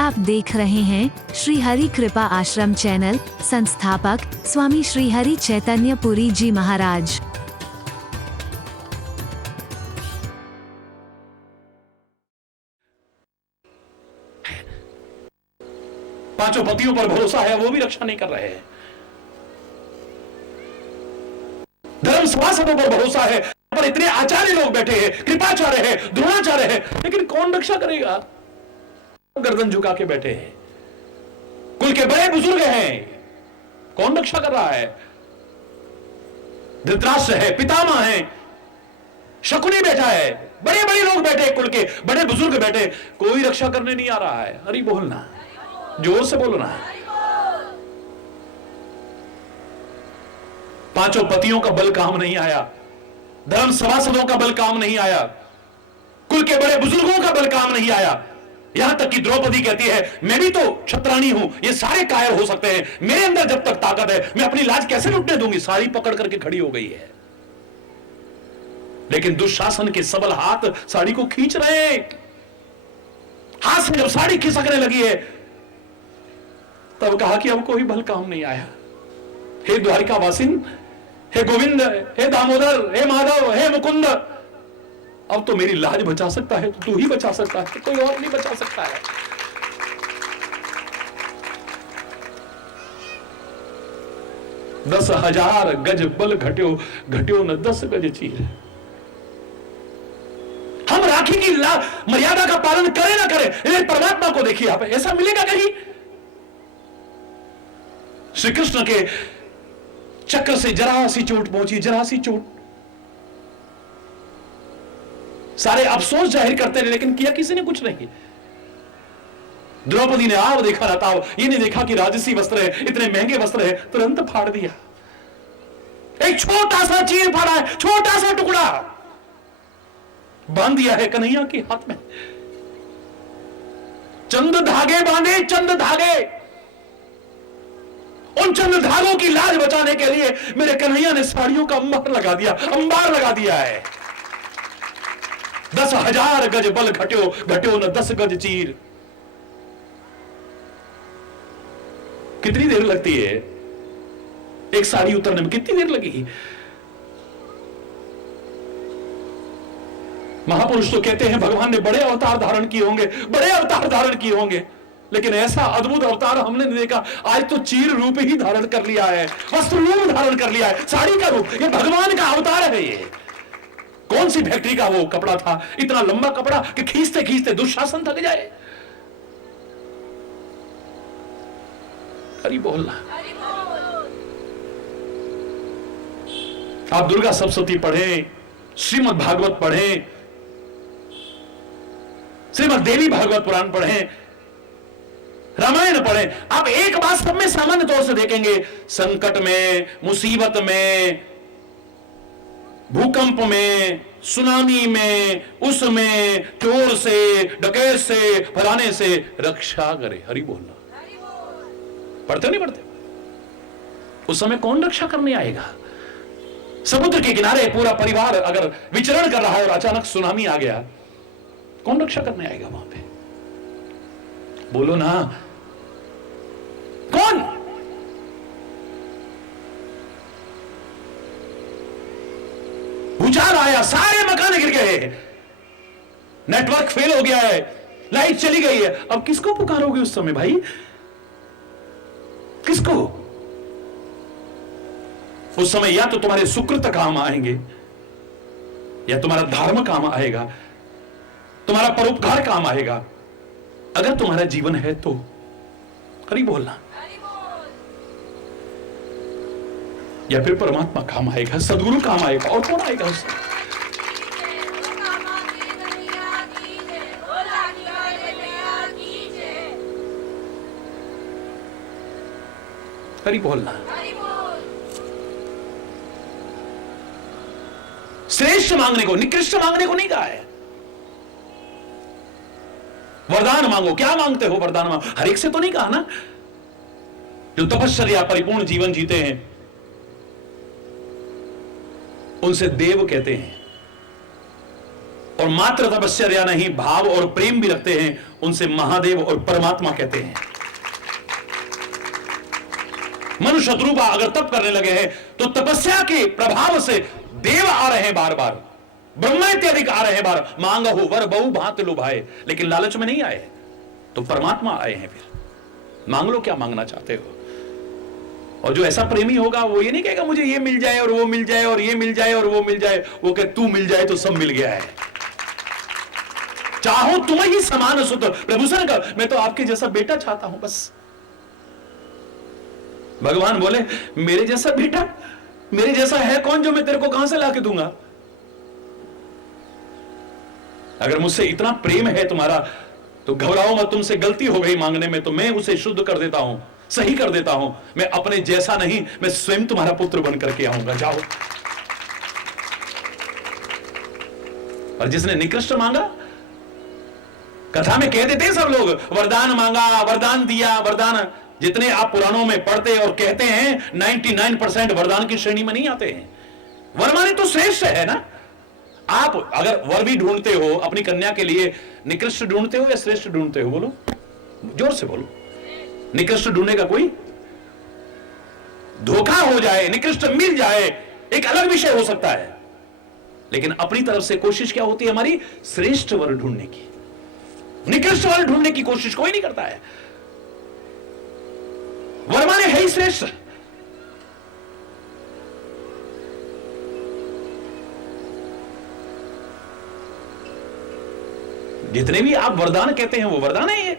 आप देख रहे हैं श्री हरि कृपा आश्रम चैनल। संस्थापक स्वामी श्री हरि चैतन्य पुरी जी महाराज। पांचों पतियों पर भरोसा है, वो भी रक्षा नहीं कर रहे हैं। धर्म सभासदों पर भरोसा है, पर इतने आचार्य लोग बैठे हैं, कृपाचार्य है, द्रोणाचार्य है, लेकिन कौन रक्षा करेगा? गर्दन झुका के बैठे हैं। कुल के बड़े बुजुर्ग हैं, कौन रक्षा कर रहा है? धृतराष्ट्र है, पितामह है, शकुनी बैठा है, बड़े बड़े लोग बैठे, कुल के बड़े बुजुर्ग बैठे, कोई रक्षा करने नहीं आ रहा है। हरि बोलना, जोर से बोलना। पांचों पतियों का बल काम नहीं आया, धर्म सभासदों का बल काम नहीं आया, कुल के बड़े बुजुर्गों का बल काम नहीं आया। यहां तक कि द्रौपदी कहती है, मैं भी तो क्षत्राणी हूं, ये सारे कायर हो सकते हैं, मेरे अंदर जब तक ताकत है मैं अपनी लाज कैसे लुटने दूंगी। साड़ी पकड़ करके खड़ी हो गई है, लेकिन दुशासन के सबल हाथ साड़ी को खींच रहे हैं। हाथ से जब साड़ी खिसकने लगी है, तब कहा कि अब कोई बल काम नहीं आया। हे द्वारिका वासिन, हे गोविंद, हे दामोदर, हे माधव, हे मुकुंद, अब तो मेरी लाज बचा सकता है तो तू ही बचा सकता है, तो कोई और नहीं बचा सकता है। दस हजार गज बल घट्यो, घट्यो न 10 गज चीर। हम राखी की मर्यादा का पालन करें ना करें, लेकिन परमात्मा को देखिए, आप ऐसा मिलेगा कहीं? श्री कृष्ण के चक्र से जरा सी चोट पहुंची, जरा सी चोट। सारे अफसोस जाहिर करते रहे, लेकिन किया किसी ने कुछ नहीं। द्रौपदी ने आव देखा ना ताव, ये नहीं देखा कि राजसी वस्त्र है, इतने महंगे वस्त्र है, तुरंत फाड़ दिया। एक छोटा सा चीर फाड़ा है, छोटा सा टुकड़ा बांध दिया है कन्हैया के हाथ में। चंद धागे बांधे, चंद धागे। उन चंद धागों की लाज बचाने के लिए मेरे कन्हैया ने साड़ियों का अंबार लगा दिया, अंबार लगा दिया है। 10 हजार गज बल घट्यो, घट्यो न 10 गज चीर। कितनी देर लगती है एक साड़ी उतरने में? कितनी देर लगेगी? महापुरुष तो कहते हैं भगवान ने बड़े अवतार धारण किए होंगे, बड़े अवतार धारण किए होंगे, लेकिन ऐसा अद्भुत अवतार हमने नहीं देखा। आज तो चीर रूप ही धारण कर लिया है, वस्त्र रूप धारण कर लिया है, साड़ी का रूप। ये भगवान का अवतार है। ये कौन सी फैक्ट्री का वो कपड़ा था, इतना लंबा कपड़ा कि खींचते खींचते दुशासन थक जाए। हरि बोलना। आप दुर्गा सप्तशती पढ़ें, श्रीमद् भागवत पढ़ें, श्रीमद् देवी भागवत पुराण पढ़ें, रामायण पढ़ें, आप एक बात सब में सामान्य तौर से देखेंगे, संकट में, मुसीबत में, भूकंप में, सुनामी में, उसमें, चोर से, डकैत से, फलाने से रक्षा करे। हरि बोलना। पढ़ते नहीं पढ़ते? उस समय कौन रक्षा करने आएगा? समुद्र के किनारे पूरा परिवार अगर विचरण कर रहा है और अचानक सुनामी आ गया, कौन रक्षा करने आएगा वहां पे? बोलो ना, कौन? भूचाल आया, सारे मकान गिर गए, नेटवर्क फेल हो गया है, लाइट चली गई है, अब किसको पुकारोगे उस समय भाई? किसको? उस समय या तो तुम्हारे सुकृत काम आएंगे, या तुम्हारा धर्म काम आएगा, तुम्हारा परोपकार काम आएगा, अगर तुम्हारा जीवन है तो। हरि बोलना। या फिर परमात्मा काम आएगा, सदगुरु काम आएगा, और कौन आएगा उससे? हरि बोलना। श्रेष्ठ मांगने को, निकृष्ट मांगने को नहीं कहा है। वरदान मांगो, क्या मांगते हो? वरदान मांगो, हर एक से तो नहीं कहा ना। जो तपश्चर्या परिपूर्ण जीवन जीते हैं उनसे देव कहते हैं, और मात्र तपस्या नहीं, भाव और प्रेम भी रखते हैं, उनसे महादेव और परमात्मा कहते हैं। मनुष्य शत्रुपा अगर तप करने लगे हैं तो तपस्या के प्रभाव से देव आ रहे हैं बार बार, ब्रह्मा इत्यादि आ रहे हैं बार, मांग हो वर बहु भांति लुभाए, लेकिन लालच में नहीं आए तो परमात्मा आए हैं। फिर मांग लो क्या मांगना चाहते हो। और जो ऐसा प्रेमी होगा वो ये नहीं कहेगा मुझे ये मिल जाए और वो मिल जाए और ये मिल जाए और वो मिल जाए, वो कहे तू मिल जाए तो सब मिल गया है। चाहो तुम ही समान सुत, प्रभु से कहा मैं तो आपके जैसा बेटा चाहता हूं बस। भगवान बोले मेरे जैसा बेटा, मेरे जैसा है कौन जो मैं तेरे को कहां से लाके दूंगा। अगर मुझसे इतना प्रेम है तुम्हारा तो घबराओ मत, तुमसे गलती हो गई मांगने में तो मैं उसे शुद्ध कर देता हूं, सही कर देता हूं। मैं अपने जैसा नहीं, मैं स्वयं तुम्हारा पुत्र बन करके आऊंगा, जाओ। और जिसने निकृष्ट मांगा, कथा में कह देते हैं सब लोग वरदान मांगा, वरदान दिया, वरदान। जितने आप पुराणों में पढ़ते और कहते हैं 99% वरदान की श्रेणी में नहीं आते हैं। वर माने तो श्रेष्ठ है ना। आप अगर वर भी ढूंढते हो अपनी कन्या के लिए, निकृष्ट ढूंढते हो या श्रेष्ठ ढूंढते हो? बोलो, जोर से बोलो। निकृष्ट ढूंढने का कोई धोखा हो जाए, निकृष्ट मिल जाए, एक अलग विषय हो सकता है, लेकिन अपनी तरफ से कोशिश क्या होती है हमारी? श्रेष्ठ वर ढूंढने की। निकृष्ट वर ढूंढने की कोशिश कोई नहीं करता है। वर माने है ही श्रेष्ठ। जितने भी आप वरदान कहते हैं वो वरदान है ये।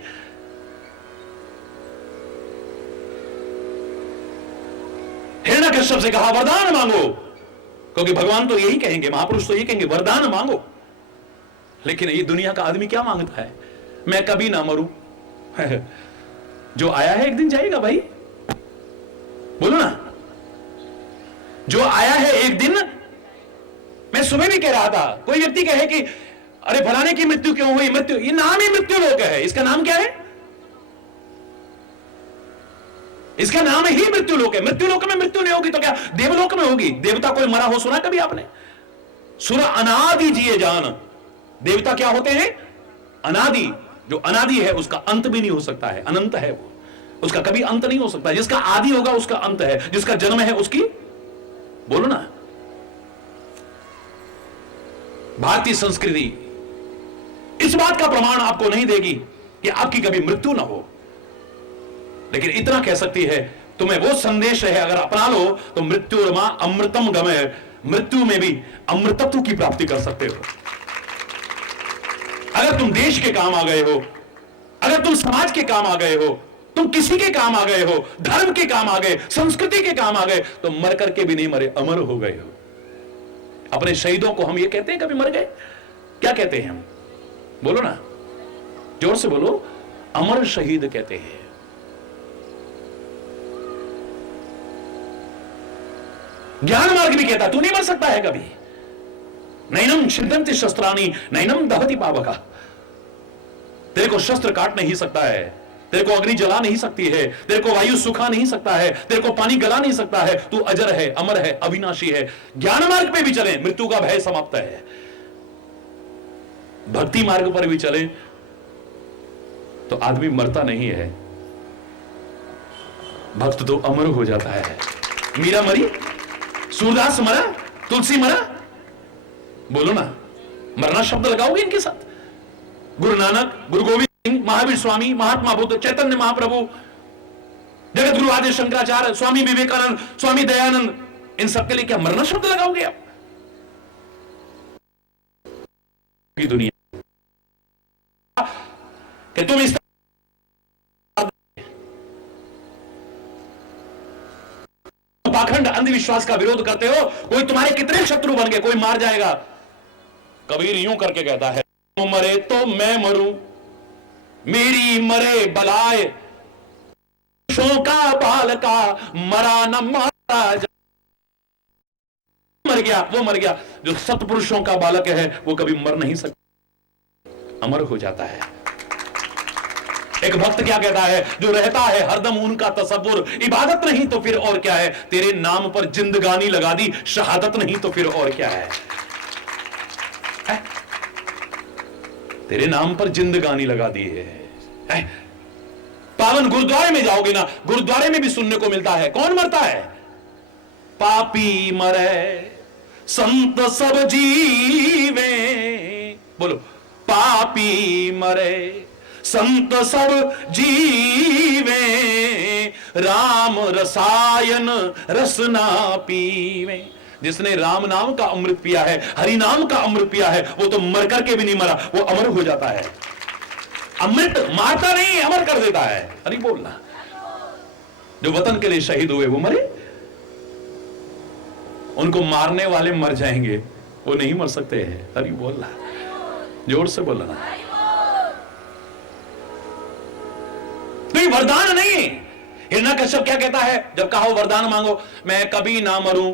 हिरण्यकश्यप से कहा वरदान मांगो, क्योंकि भगवान तो यही कहेंगे, महापुरुष तो यही कहेंगे वरदान मांगो। लेकिन ये दुनिया का आदमी क्या मांगता है? मैं कभी ना मरूं। जो आया है एक दिन जाएगा भाई, बोलो ना। जो आया है एक दिन, मैं सुबह भी कह रहा था, कोई व्यक्ति कहे कि अरे फलाने की मृत्यु क्यों हुई? मृत्यु, ये नाम ही मृत्यु लोक है, इसका नाम क्या है? इसका नाम ही मृत्यु लोक है। मृत्यु लोक में मृत्यु नहीं होगी तो क्या देवलोक में होगी? देवता कोई मरा हो सुना कभी आपने? सुर अनादि जिए जान। देवता क्या होते हैं? अनादि। जो अनादि है उसका अंत भी नहीं हो सकता है, अनंत है वो, उसका कभी अंत नहीं हो सकता। जिसका आदि होगा उसका अंत है, जिसका जन्म है उसकी, बोलो ना। भारतीय संस्कृति इस बात का प्रमाण आपको नहीं देगी कि आपकी कभी मृत्यु ना हो, लेकिन इतना कह सकती है, तुम्हें वो संदेश है अगर अपना लो तो मृत्यु मां अमृतम गमय, मृत्यु में भी अमृतत्व की प्राप्ति कर सकते हो। अगर तुम देश के काम आ गए हो, अगर तुम समाज के काम आ गए हो, तुम किसी के काम आ गए हो, धर्म के काम आ गए, संस्कृति के काम आ गए, तो मर करके भी नहीं मरे, अमर हो गए हो। अपने शहीदों को हम ये कहते हैं कभी मर गए? क्या कहते हैं हम? बोलो ना, जोर से बोलो। अमर शहीद कहते हैं। ज्ञान मार्ग भी कहता तू नहीं मर सकता है कभी। नैनम छिद्यन्ति शस्त्राणि नैनम दहति पावका। तेरे को शस्त्र काट नहीं सकता है, तेरे को अग्नि जला नहीं सकती है, तेरे को वायु सुखा नहीं सकता है, तेरे को पानी गला नहीं सकता है। तू अजर है, अमर है, अविनाशी है। ज्ञान मार्ग पे भी चले, मृत्यु का भय समाप्त है। भक्ति मार्ग पर भी चले तो आदमी मरता नहीं है, भक्त तो अमर हो जाता है। मीरा मरी, सूरदास मरा, तुलसी मरा, बोलो ना। मरना शब्द लगाओगे इनके साथ? गुरु नानक, गुरु गोविंद सिंह, महावीर स्वामी, महात्मा बुद्ध, चैतन्य महाप्रभु, जगत गुरु आदि शंकराचार्य, स्वामी विवेकानंद, स्वामी दयानंद, इन सबके लिए क्या मरना शब्द लगाओगे आप? की दुनिया कि तुम इस पाखंड अंधविश्वास का विरोध करते हो। कोई तुम्हारे कितने शत्रु बन गए, कोई मार जाएगा। कबीर यूं करके कहता है, तुम मरे तो मैं मरूं, मेरी मरे बलाए, का बाल का मरा न मारा जा। मर गया वो मर गया, जो सतपुरुषों का बालक है वो कभी मर नहीं सकता, अमर हो जाता है। एक भक्त क्या कहता है, जो रहता है हरदम उनका तसव्वुर, इबादत नहीं तो फिर और क्या है, तेरे नाम पर जिंदगानी लगा दी, शहादत नहीं तो फिर और क्या है। तेरे नाम पर जिंदगानी लगा दी है। पावन गुरुद्वारे में जाओगे ना, गुरुद्वारे में भी सुनने को मिलता है, कौन मरता है? पापी मरे संत सब जीवे। बोलो, पापी मरे संत सब जीवे, राम रसायन रसना पीवे। जिसने राम नाम का अमृत पिया है, हरि नाम का अमृत पिया है, वो तो मर करके भी नहीं मरा, वो अमर हो जाता है। अमृत मारता नहीं, अमर कर देता है। हरि बोलना। जो वतन के लिए शहीद हुए वो मरे, उनको मारने वाले मर जाएंगे, वो नहीं मर सकते हैं। हरि बोलना, जोर से बोलना। तो ये वरदान नहीं है। हिरण्यकश्यप क्या कहता है जब कहा वरदान मांगो, मैं कभी ना मरूं।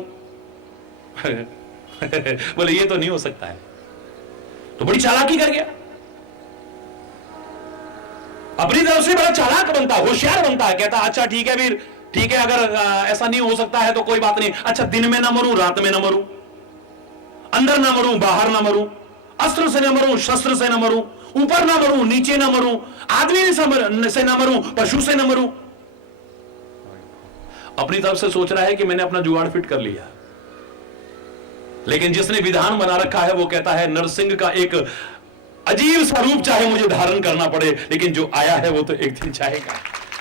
बोले ये तो नहीं हो सकता है, तो बड़ी चालाकी कर गया, अपनी तरफ से बड़ा चालाक बनता, होशियार बनता है। कहता अच्छा ठीक है वीर, ठीक है, अगर ऐसा नहीं हो सकता है तो कोई बात नहीं। अच्छा, दिन में ना मरूं, रात में ना मरूं, अंदर ना मरूं, बाहर ना मरूं, अस्त्र से ना मरूं, शस्त्र से ना मरूं, ऊपर ना मरूं, नीचे ना मरूं, आदमी से ना मरूं, पशु से ना मरूं। अपनी तरफ से सोच रहा है कि मैंने अपना जुगाड़ फिट कर लिया, लेकिन जिसने विधान बना रखा है वो कहता है नरसिंह का एक अजीब सा रूप चाहे मुझे धारण करना पड़े, लेकिन जो आया है वो तो एक दिन जाएगा।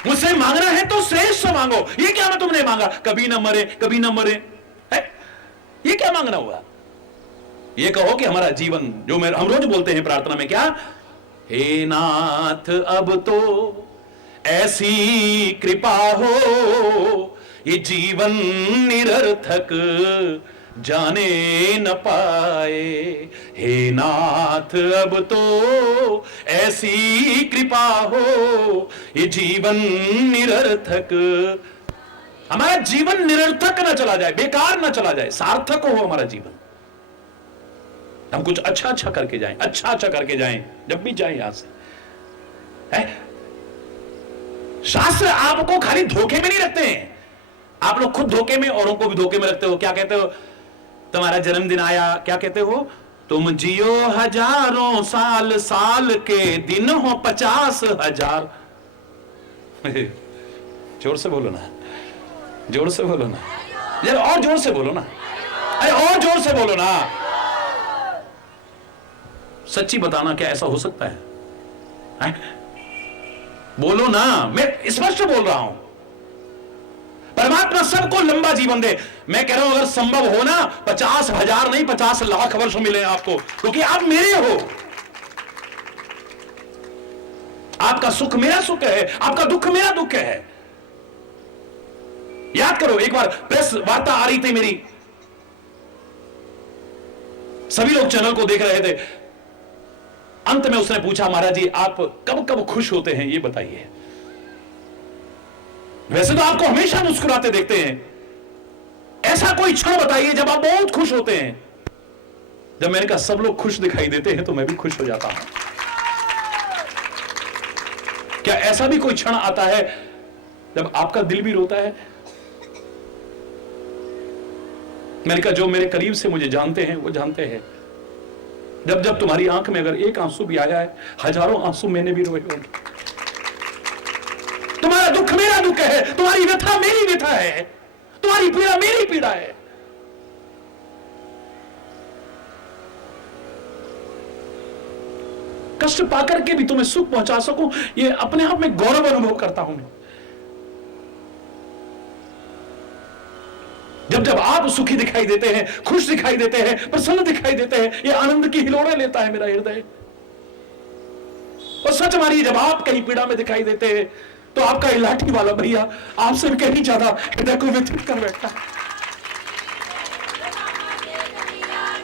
मुझसे मांगना है तो श्रेष्ठ मांगो। ये क्या मैं तुमने मांगा, कभी ना मरे, कभी ना मरे है? ये क्या मांगना हुआ? ये कहो कि हमारा जीवन, जो हम रोज बोलते हैं प्रार्थना में, क्या, हे नाथ अब तो ऐसी कृपा हो, ये जीवन निरर्थक जाने न पाए। हे नाथ अब तो ऐसी कृपा हो, ये जीवन निरर्थक, हमारा जीवन निरर्थक न चला जाए, बेकार न चला जाए, सार्थक हो हमारा जीवन। हम कुछ अच्छा अच्छा करके जाएं, अच्छा अच्छा करके जाएं जब भी जाएं यहां से। शास्त्र आपको खाली धोखे में नहीं रखते हैं, आप लोग खुद धोखे में, औरों को भी धोखे में रखते हो। क्या कहते हो, तुम्हारा जन्मदिन आया, क्या कहते हो, तुम जियो हजारों साल, साल के दिन हो 50,000। जोर से बोलो ना, जोर से बोलो ना यार, और जोर से बोलो ना, अरे और जोर से बोलो ना। सच्ची बताना, क्या ऐसा हो सकता है? बोलो ना, मैं स्पष्ट बोल रहा हूं। परमात्मा सबको लंबा जीवन दे। मैं कह रहा हूं अगर संभव हो ना, 50,000 नहीं 50 लाख वर्ष मिले आपको, क्योंकि आप मेरे हो। आपका सुख मेरा सुख है, आपका दुख मेरा दुख है। याद करो, एक बार प्रेस वार्ता आ रही थी मेरी, सभी लोग चैनल को देख रहे थे। अंत में उसने पूछा, महाराज जी आप कब कब खुश होते हैं ये बताइए। वैसे तो आपको हमेशा मुस्कुराते देखते हैं, ऐसा कोई क्षण बताइए जब आप बहुत खुश होते हैं। जब मैंने कहा सब लोग खुश दिखाई देते हैं तो मैं भी खुश हो जाता हूं। क्या ऐसा भी कोई क्षण आता है जब आपका दिल भी रोता है? मैंने कहा जो मेरे करीब से मुझे जानते हैं वो जानते हैं, जब जब तुम्हारी आंख में अगर एक आंसू भी आया है, हजारों आंसू मैंने भी रोए होंगे। तुम्हारा दुख मेरा दुख है, तुम्हारी व्यथा मेरी व्यथा है, तुम्हारी पीड़ा मेरी पीड़ा है। कष्ट पाकर के भी तुम्हें सुख पहुंचा सकूं, ये अपने आप में गौरव अनुभव करता हूं मैं। जब जब आप सुखी दिखाई देते हैं, खुश दिखाई देते हैं, प्रसन्न दिखाई देते हैं, ये आनंद की हिलोड़े लेता है मेरा हृदय। और सच मानिए, जब आप कहीं पीड़ा में दिखाई देते हैं तो आपका इलाठी वाला भैया आपसे भी कहीं ज्यादा हृदय को व्यथित कर बैठता है।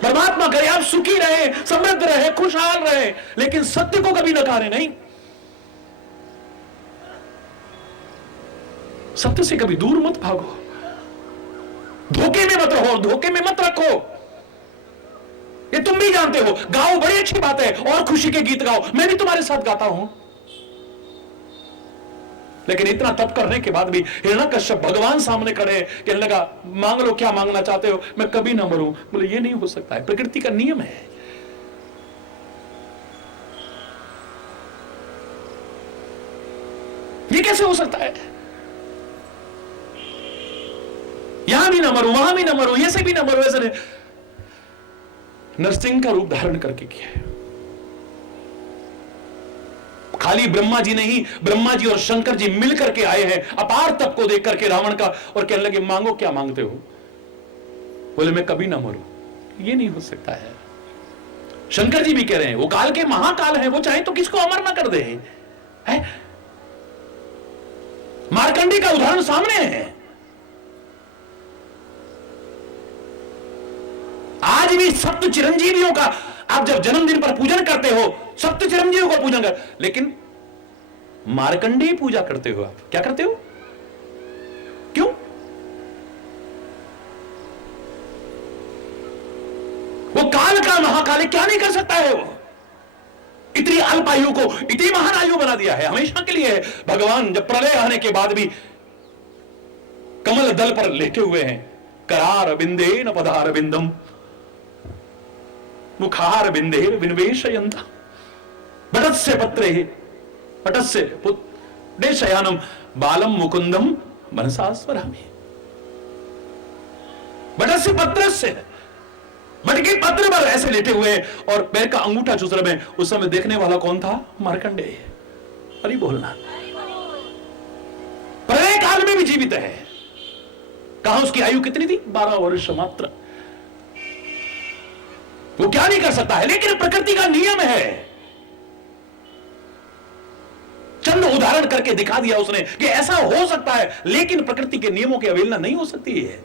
परमात्मा करे आप सुखी रहे, समृद्ध रहे, खुशहाल रहे, लेकिन सत्य को कभी नकारे नहीं, सत्य से कभी दूर मत भागो, धोखे में मत रहो, धोखे में मत रखो। ये तुम भी जानते हो, गाओ बड़ी अच्छी बात है, और खुशी के गीत गाओ, मैं भी तुम्हारे साथ गाता हूं। लेकिन इतना तप करने के बाद भी हिरण्यकश्यप भगवान सामने खड़े, कहने लगा मांग लो, क्या मांगना चाहते हो, मैं कभी ना मरूं। बोले ये नहीं हो सकता है, प्रकृति का नियम है। ये कैसे हो सकता है? यहां भी ना मरो, वहां भी ना मरो, ये से भी ना मरो, ऐसे नहीं। नरसिंह का रूप धारण करके किया है। खाली ब्रह्मा जी नहीं, ब्रह्मा जी और शंकर जी मिल करके आए हैं अपार तप को देख करके रावण का, और कहने लगे मांगो क्या मांगते हो? बोले मैं कभी ना मरूं। ये नहीं हो सकता है। शंकर जी भी कह रहे हैं वो काल के महाकाल हैं, वो चाहे तो किसको अमर ना कर दे है? मार्कंडी का उदाहरण सामने है। आज भी सप्त चिरंजीवियों का आप जब जन्मदिन पर पूजन करते हो, सप्त चिरंजीवियों का पूजन कर, लेकिन मार्कंडेय पूजा करते हो। आप क्या करते हो? क्यों? वो काल का महाकाल है, क्या नहीं कर सकता है? वो इतनी अल्प आयु को इतनी महान आयु बना दिया है, हमेशा के लिए है। भगवान जब प्रलय आने के बाद भी कमल दल पर लेटे हुए हैं, करार बिंदे न पदार बिंदम मुखार बिंदे विन्वेशयन्ता बटस्य पत्रे पटस्य पुट्टेशयानम बालम मुकुंदम मनसा स्मरामि। बटस्य पत्रस्य, बट के पत्र पर ऐसे लेटे हुए और पैर का अंगूठा चूस रहे हैं। उस समय देखने वाला कौन था? मार्कंडेय। अरे बोलना, प्रलय काल में भी जीवित है। कहा उसकी आयु कितनी थी? 12 वर्ष मात्र। वो क्या नहीं कर सकता है, लेकिन प्रकृति का नियम है। चंद उदाहरण करके दिखा दिया उसने कि ऐसा हो सकता है, लेकिन प्रकृति के नियमों की अवहेलना नहीं हो सकती है।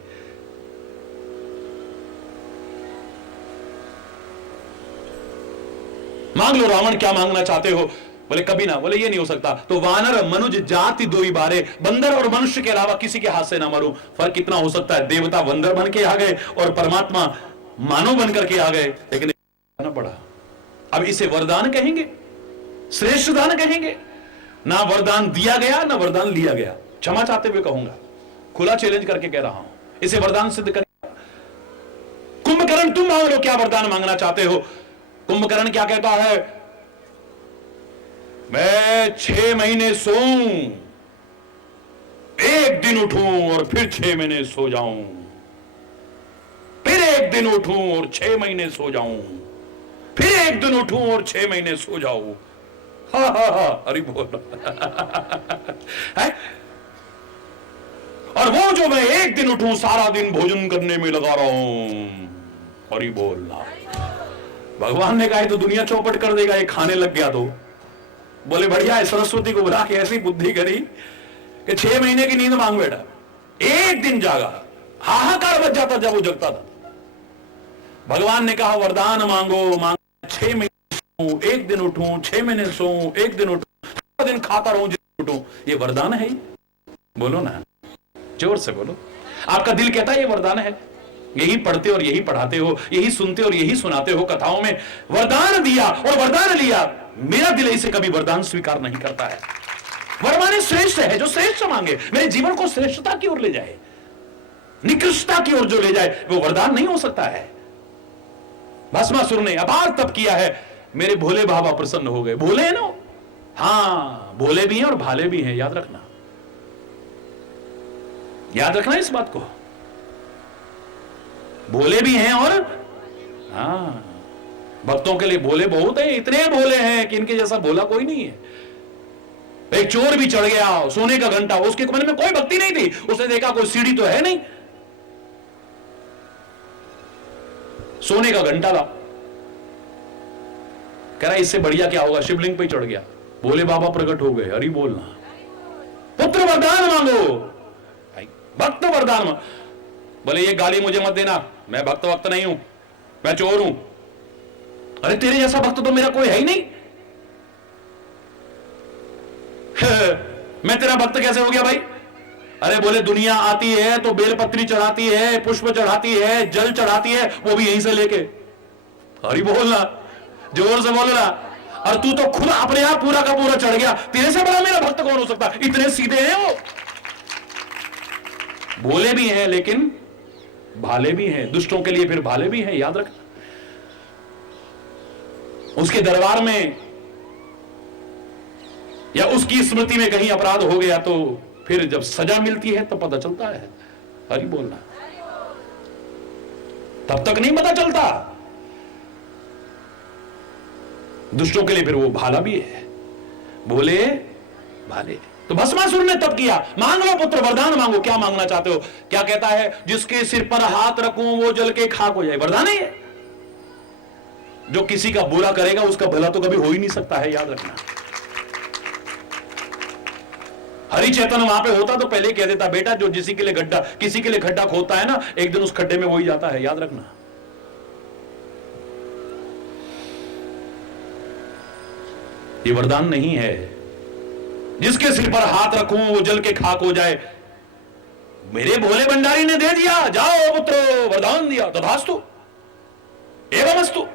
मांग लो रावण, क्या मांगना चाहते हो? बोले कभी ना। बोले ये नहीं हो सकता। तो वानर मनुज जाति दो ही बारे, बंदर और मनुष्य के अलावा किसी के हाथ से ना मरूं। फर्क कितना हो सकता है? देवता बंदर बन के आ गए और परमात्मा मानव बन करके आ गए, लेकिन ना पड़ा। अब इसे वरदान कहेंगे? श्रेष्ठ दान कहेंगे? ना वरदान दिया गया ना वरदान लिया गया। क्षमा चाहते हुए कहूंगा, खुला चैलेंज करके कह रहा हूं, इसे वरदान सिद्ध करें। कुंभकर्ण तुम मांग लो, क्या वरदान मांगना चाहते हो? कुंभकर्ण क्या कहता है? मैं 6 महीने सोऊं, एक दिन उठूं और फिर 6 महीने सो जाऊं, फिर एक दिन उठूं और 6 महीने सो जाऊं, फिर एक दिन उठूं और 6 महीने सो जाऊं। हा हा हा, अरे बोल। और वो जो मैं एक दिन उठूं सारा दिन भोजन करने में लगा रहा हूं, हरि बोलना। भगवान ने कहा तो दुनिया चौपट कर देगा, ये खाने लग गया तो। बोले बढ़िया है, सरस्वती को बुला के ऐसी बुद्धि करी कि 6 महीने की नींद मांग बेटा। एक दिन जागा, हाहाकार बच जाता जब वो जगता था। भगवान ने कहा वरदान मांगो, मांगो 6 महीने सोऊं, एक दिन उठूं, 6 महीने सोऊं, एक दिन उठूं, सारा दिन खाता रहूं, उठूं। ये वरदान है? बोलो ना, जोर से बोलो। आपका दिल कहता है ये वरदान है? यही पढ़ते और यही पढ़ाते हो, यही सुनते और यही सुनाते हो कथाओं में। वरदान दिया और वरदान लिया। मेरा दिल इसे कभी वरदान स्वीकार नहीं करता है। वरदान श्रेष्ठ है, जो श्रेष्ठ मांगे, मेरे जीवन को श्रेष्ठता की ओर ले जाए, निकृष्टता की ओर जो ले जाए, वो वरदान नहीं हो सकता है। भस्मासुर ने अपार तप किया है, मेरे भोले बाबा प्रसन्न हो गए। भोले है ना? हाँ, भोले भी हैं और भाले भी हैं, याद रखना। याद रखना इस बात को, भोले भी हैं और हाँ, भक्तों के लिए भोले बहुत हैं। इतने भोले हैं कि इनके जैसा भोला कोई नहीं है। एक चोर भी चढ़ गया सोने का घंटा, उसके मन में कोई भक्ति नहीं थी। उसने देखा कोई सीढ़ी तो है नहीं, सोने का घंटा ला, कह रहा इससे बढ़िया क्या होगा, शिवलिंग पे चढ़ गया। भोले बाबा प्रकट हो गए। हरि बोलना। पुत्र वरदान मांगो, भक्त वरदान मांगो। बोले ये गाली मुझे मत देना, मैं भक्त वक्त नहीं हूं, मैं चोर हूं। अरे तेरे जैसा भक्त तो मेरा कोई है ही नहीं। मैं तेरा भक्त कैसे हो गया भाई? अरे बोले दुनिया आती है तो बेलपत्री चढ़ाती है, पुष्प चढ़ाती है, जल चढ़ाती है, वो भी यहीं से लेके। हरि बोलना, जोर से बोलना। और तू तो खुद अपने आप पूरा का पूरा चढ़ गया, तेरे से बड़ा मेरा भक्त कौन हो सकता? इतने सीधे हैं वो। भोले भी हैं लेकिन भाले भी हैं, दुष्टों के लिए फिर भाले भी हैं, याद रखना। उसके दरबार में या उसकी स्मृति में कहीं अपराध हो गया तो फिर जब सजा मिलती है तब पता चलता है। हरि बोलना, तब तक नहीं पता चलता। दुष्टों के लिए फिर वो भाला भी है, बोले भाले। तो भस्मासुर ने तब किया, मांग लो पुत्र वरदान मांगो, क्या मांगना चाहते हो? क्या कहता है? जिसके सिर पर हाथ रखूं वो जल के खाक हो जाए। वरदान है, जो किसी का बुरा करेगा उसका भला तो कभी हो ही नहीं सकता है, याद रखना। हरि चैतन्य वहां पे होता तो पहले कह देता, बेटा जो किसी के लिए खड्डा खोदता है ना, एक दिन उस खड्डे में वो ही जाता है, याद रखना। ये वरदान नहीं है, जिसके सिर पर हाथ रखूं वो जल के खाक हो जाए। मेरे भोले भंडारी ने दे दिया, जाओ पुत्र वरदान दिया, तथास्तु एवमस्तु।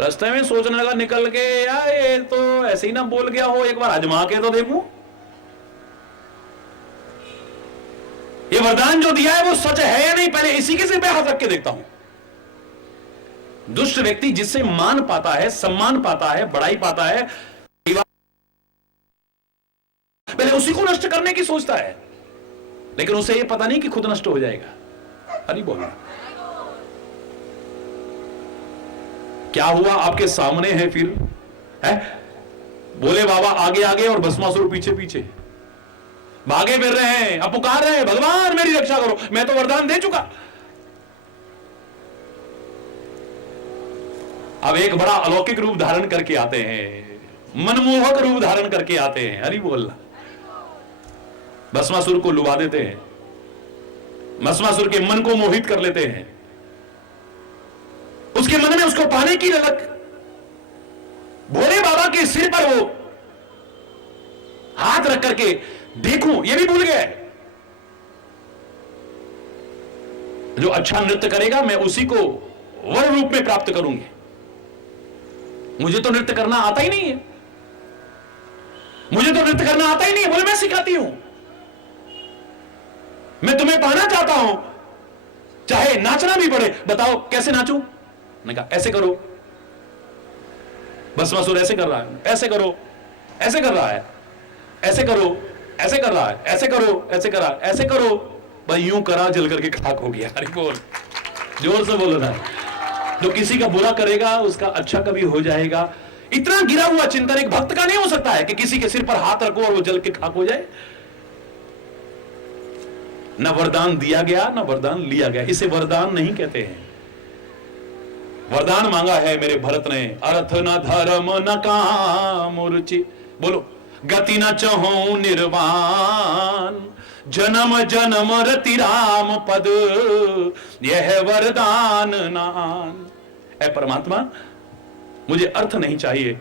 रास्ते में सोचने लगा निकल के, यार ये तो ऐसे ही ना बोल गया हो, एक बार आजमा के तो देखूं। ये वरदान जो दिया है वो सच है या नहीं, पहले इसी के सिर पे हाथ रख के देखता हूं। दुष्ट व्यक्ति जिससे मान पाता है, सम्मान पाता है, बड़ाई पाता है, पहले उसी को नष्ट करने की सोचता है, लेकिन उसे यह पता नहीं कि खुद नष्ट हो जाएगा। हरि बोलना। क्या हुआ आपके सामने है फिर है? बोले बाबा आगे आगे और भस्मासुर पीछे पीछे भागे फिर रहे हैं, अब पुकार रहे हैं, भगवान मेरी रक्षा करो, मैं तो वरदान दे चुका। अब एक बड़ा अलौकिक रूप धारण करके आते हैं, मनमोहक रूप धारण करके आते हैं। हरि बोलना। भस्मासुर को लुभा देते हैं, भस्मासुर के मन को मोहित कर लेते हैं, उसके मन में उसको पाने की ललक। भोले बाबा के सिर पर वो हाथ रख करके देखूं, ये भी भूल गया है। जो अच्छा नृत्य करेगा मैं उसी को वर रूप में प्राप्त करूंगी, मुझे तो नृत्य करना आता ही नहीं है, मुझे तो नृत्य करना आता ही नहीं है। बोले मैं सिखाती हूं, मैं तुम्हें पाना चाहता हूं, चाहे नाचना भी पड़े, बताओ कैसे नाचूं? ने कहा ऐसे करो। भस्मासुर ऐसे कर रहा है, ऐसे करो, ऐसे कर रहा है, ऐसे करो, ऐसे कर रहा है, ऐसे करो, ऐसे कर रहा है, ऐसे करो। भाई यूं करा जल करके खाक हो गया। अरे बोल, जोर से बोलो ना। जो किसी का बुरा करेगा उसका अच्छा कभी हो जाएगा। इतना गिरा हुआ चिंतन एक भक्त का नहीं हो सकता है कि किसी के सिर पर हाथ रखो और वो जल के खाक हो जाए। न वरदान दिया गया न वरदान लिया गया, इसे वरदान नहीं कहते हैं। वरदान मांगा है मेरे भरत ने, अर्थ न धर्म न काम रुचि, बोलो गति न चहु निर्वाण, जन्म जन्म रति राम पद, यह वरदान नान। ऐ परमात्मा, मुझे अर्थ नहीं चाहिए,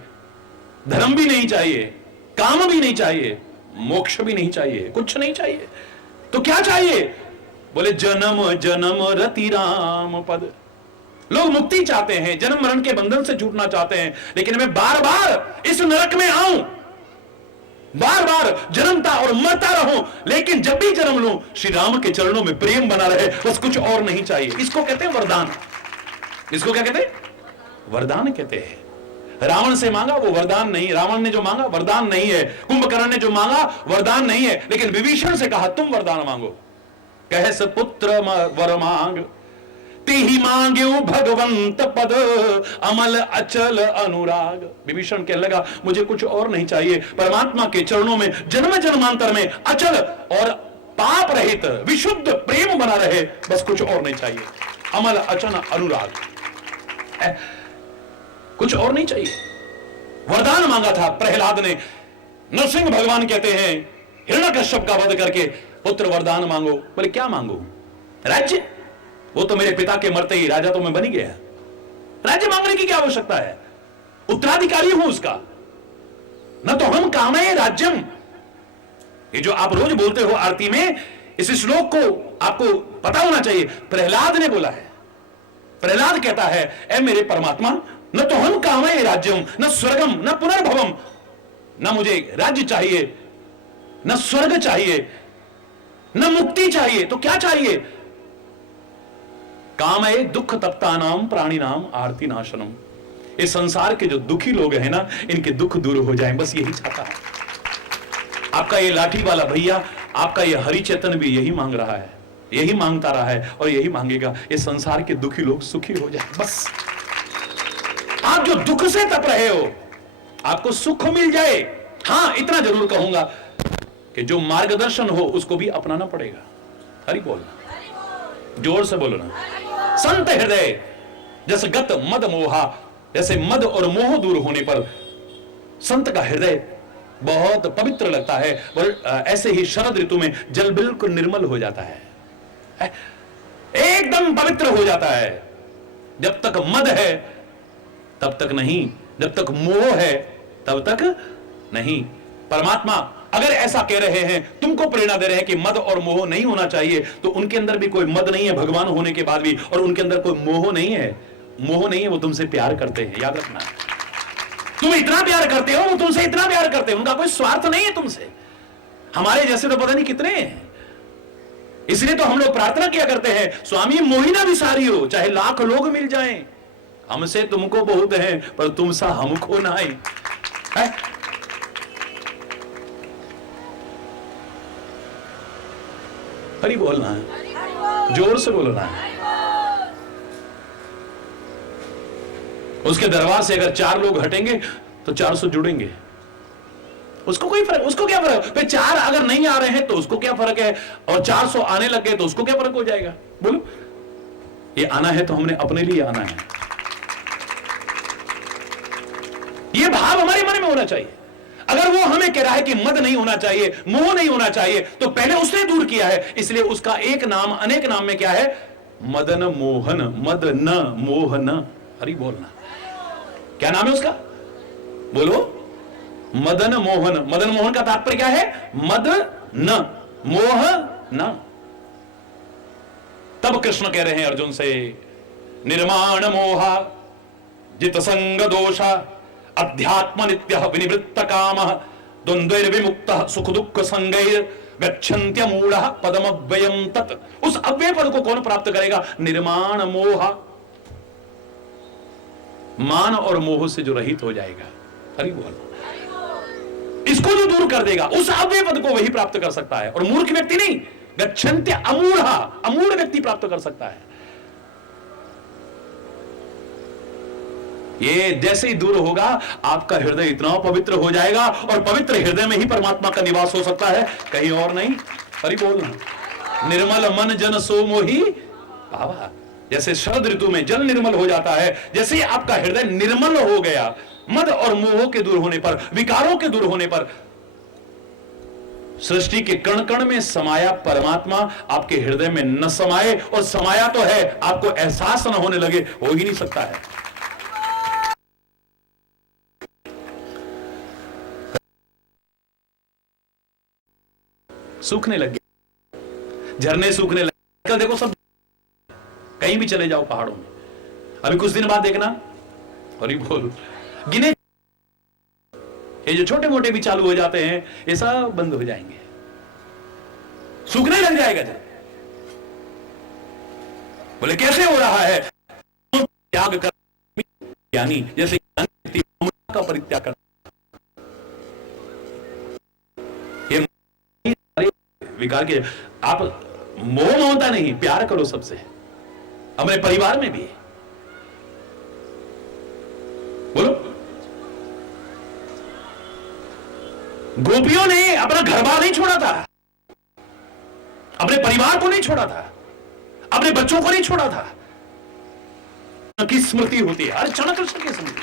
धर्म भी नहीं चाहिए, काम भी नहीं चाहिए, मोक्ष भी नहीं चाहिए, कुछ नहीं चाहिए। तो क्या चाहिए? बोले जन्म जन्म रति राम पद। लोग मुक्ति चाहते हैं, जन्म मरण के बंधन से छूटना चाहते हैं, लेकिन मैं बार बार इस नरक में आऊं, बार बार जन्मता और मरता रहूं, लेकिन जब भी जन्म लूं श्री राम के चरणों में प्रेम बना रहे, बस कुछ और नहीं चाहिए। इसको कहते हैं वरदान। इसको क्या कहते हैं? वरदान कहते हैं। रावण से मांगा वो वरदान नहीं, रावण ने जो मांगा वरदान नहीं है। कुंभकर्ण ने जो मांगा वरदान नहीं है, लेकिन विभीषण से कहा तुम वरदान मांगो। कहे सपुत्र वर मांग, ते ही मांगे भगवंत पद, अमल अचल अनुराग। विभीषण कहने लगा मुझे कुछ और नहीं चाहिए, परमात्मा के चरणों में जन्म जन्मांतर में अचल और पाप रहित विशुद्ध प्रेम बना रहे, बस कुछ और नहीं चाहिए। अमल अचल अनुराग, कुछ और नहीं चाहिए। वरदान मांगा था प्रहलाद ने। नरसिंह भगवान कहते हैं हिरण्यकश्यप का वध करके, पुत्र वरदान मांगो। बोले क्या मांगो? राज्य? वो तो मेरे पिता के मरते ही राजा तो मैं बन ही गया, राज्य मांगने की क्या आवश्यकता है? उत्तराधिकारी हूं उसका। न तो हम कामये राज्यम, ये जो आप रोज बोलते हो आरती में, इस श्लोक को आपको पता होना चाहिए, प्रहलाद ने बोला है। प्रहलाद कहता है ऐ मेरे परमात्मा, न तो हम कामये राज्यम, न स्वर्गम, न पुनर्भवम। न मुझे राज्य चाहिए, न स्वर्ग चाहिए, न मुक्ति चाहिए, तो क्या चाहिए? कामये दुख तप्ता नाम प्राणी नाम आरती नाशनम। इस संसार के जो दुखी लोग हैं ना, इनके दुख दूर हो जाएं, बस यही चाहता है। आपका ये लाठी वाला भैया, आपका ये हरि चेतन भी यही मांग रहा है, यही मांगता रहा है और यही मांगेगा, इस संसार के दुखी लोग सुखी हो जाए। बस आप जो दुख से तप रहे हो, आपको सुख मिल जाए। हां, इतना जरूर कहूंगा कि जो मार्गदर्शन हो उसको भी अपनाना पड़ेगा। हरि बोल, जोर से बोलो ना। संत हृदय जैसे गत मद मोहा, जैसे मद और मोह दूर होने पर संत का हृदय बहुत पवित्र लगता है। और ऐसे ही शरद ऋतु में जल बिल्कुल निर्मल हो जाता है, एकदम पवित्र हो जाता है। जब तक मद है तब तक नहीं, जब तक मोह है तब तक नहीं। परमात्मा अगर ऐसा कह रहे हैं, तुमको प्रेरणा दे रहे हैं कि मद और मोह नहीं होना चाहिए, तो उनके अंदर भी कोई मद नहीं है भगवान होने के बाद भी, और उनके अंदर कोई मोह नहीं है। मोह नहीं है, वो तुमसे प्यार करते हैं, याद रखना। तुम इतना प्यार करते हो, वो तुमसे इतना प्यार करते हैं, उनका कोई स्वार्थ नहीं है तुमसे। हमारे जैसे तो पता नहीं कितने हैं। इसलिए तो हम लोग प्रार्थना किया करते हैं, स्वामी मोही ना विसारी हो, चाहे लाख लोग मिल जाएं, हमसे तुमको बहुत है पर तुमसा हमको ना है। हरि बोलना है, जोर से बोलना है। उसके दरबार से अगर 4 लोग हटेंगे तो 400 जुड़ेंगे, उसको कोई फर्क, उसको क्या फर्क। फिर 4 अगर नहीं आ रहे हैं तो उसको क्या फर्क है, और 400 आने लग गए तो उसको क्या फर्क हो जाएगा। बोलो, ये आना है तो हमने अपने लिए आना है। ये भाव हमारे मन में होना चाहिए। अगर वो हमें कह रहा है कि मद नहीं होना चाहिए, मोह नहीं होना चाहिए, तो पहले उसने दूर किया है। इसलिए उसका एक नाम अनेक नाम में क्या है, मदन मोहन। मद न मोहन, हरि बोलना। क्या नाम है उसका, बोलो, मदन मोहन। मदन मोहन का तात्पर्य क्या है, मद न मोह न। तब कृष्ण कह रहे हैं अर्जुन से, निर्माण मोहा जित संग दोषा अध्यात्म नित्य विनिवृत्त काम द्वंद्वैर्विमुक्त सुख दुख संगैर गच्छन्त्य मूढ़ पदम अव्ययम तत्। उस अव्यय पद को कौन प्राप्त करेगा, निर्माण मोहा, मान और मोह से जो रहित हो जाएगा। हरि बोल, इसको जो दूर कर देगा, उस अव्यय पद को वही प्राप्त कर सकता है, और मूर्ख व्यक्ति नहीं। गच्छन्त्य अमूढ़, अमूढ़ व्यक्ति प्राप्त कर सकता है। ये जैसे ही दूर होगा, आपका हृदय इतना पवित्र हो जाएगा, और पवित्र हृदय में ही परमात्मा का निवास हो सकता है, कहीं और नहीं। हरि बोलना। निर्मल मन जन सो मोही भावा। जैसे शरद ऋतु में जल निर्मल हो जाता है, जैसे ही आपका हृदय निर्मल हो गया, मद और मोह के दूर होने पर, विकारों के दूर होने पर, सृष्टि के कण कण में समाया परमात्मा आपके हृदय में न समाये, और समाया तो है, आपको एहसास न होने लगे, हो ही नहीं सकता है। सूखने लग गए, झरने सूखने लगे। कल देखो, सब कहीं भी चले जाओ पहाड़ों में, अभी कुछ दिन बाद देखना, हरि बोल, गिने ये जो छोटे मोटे भी चालू हो जाते हैं, ये सब बंद हो जाएंगे, सूखने लग जाएगा जब। बोले कैसे हो रहा है, त्याग कर, यानी जैसे का परित्याग कर। ये विकार के, आप मोह ममता नहीं, प्यार करो सबसे, अपने परिवार में भी। बोलो, गोपियों ने अपना घर बार नहीं छोड़ा था, अपने परिवार को नहीं छोड़ा था, अपने बच्चों को नहीं छोड़ा था। की स्मृति होती है, हर क्षण कृष्ण की स्मृति।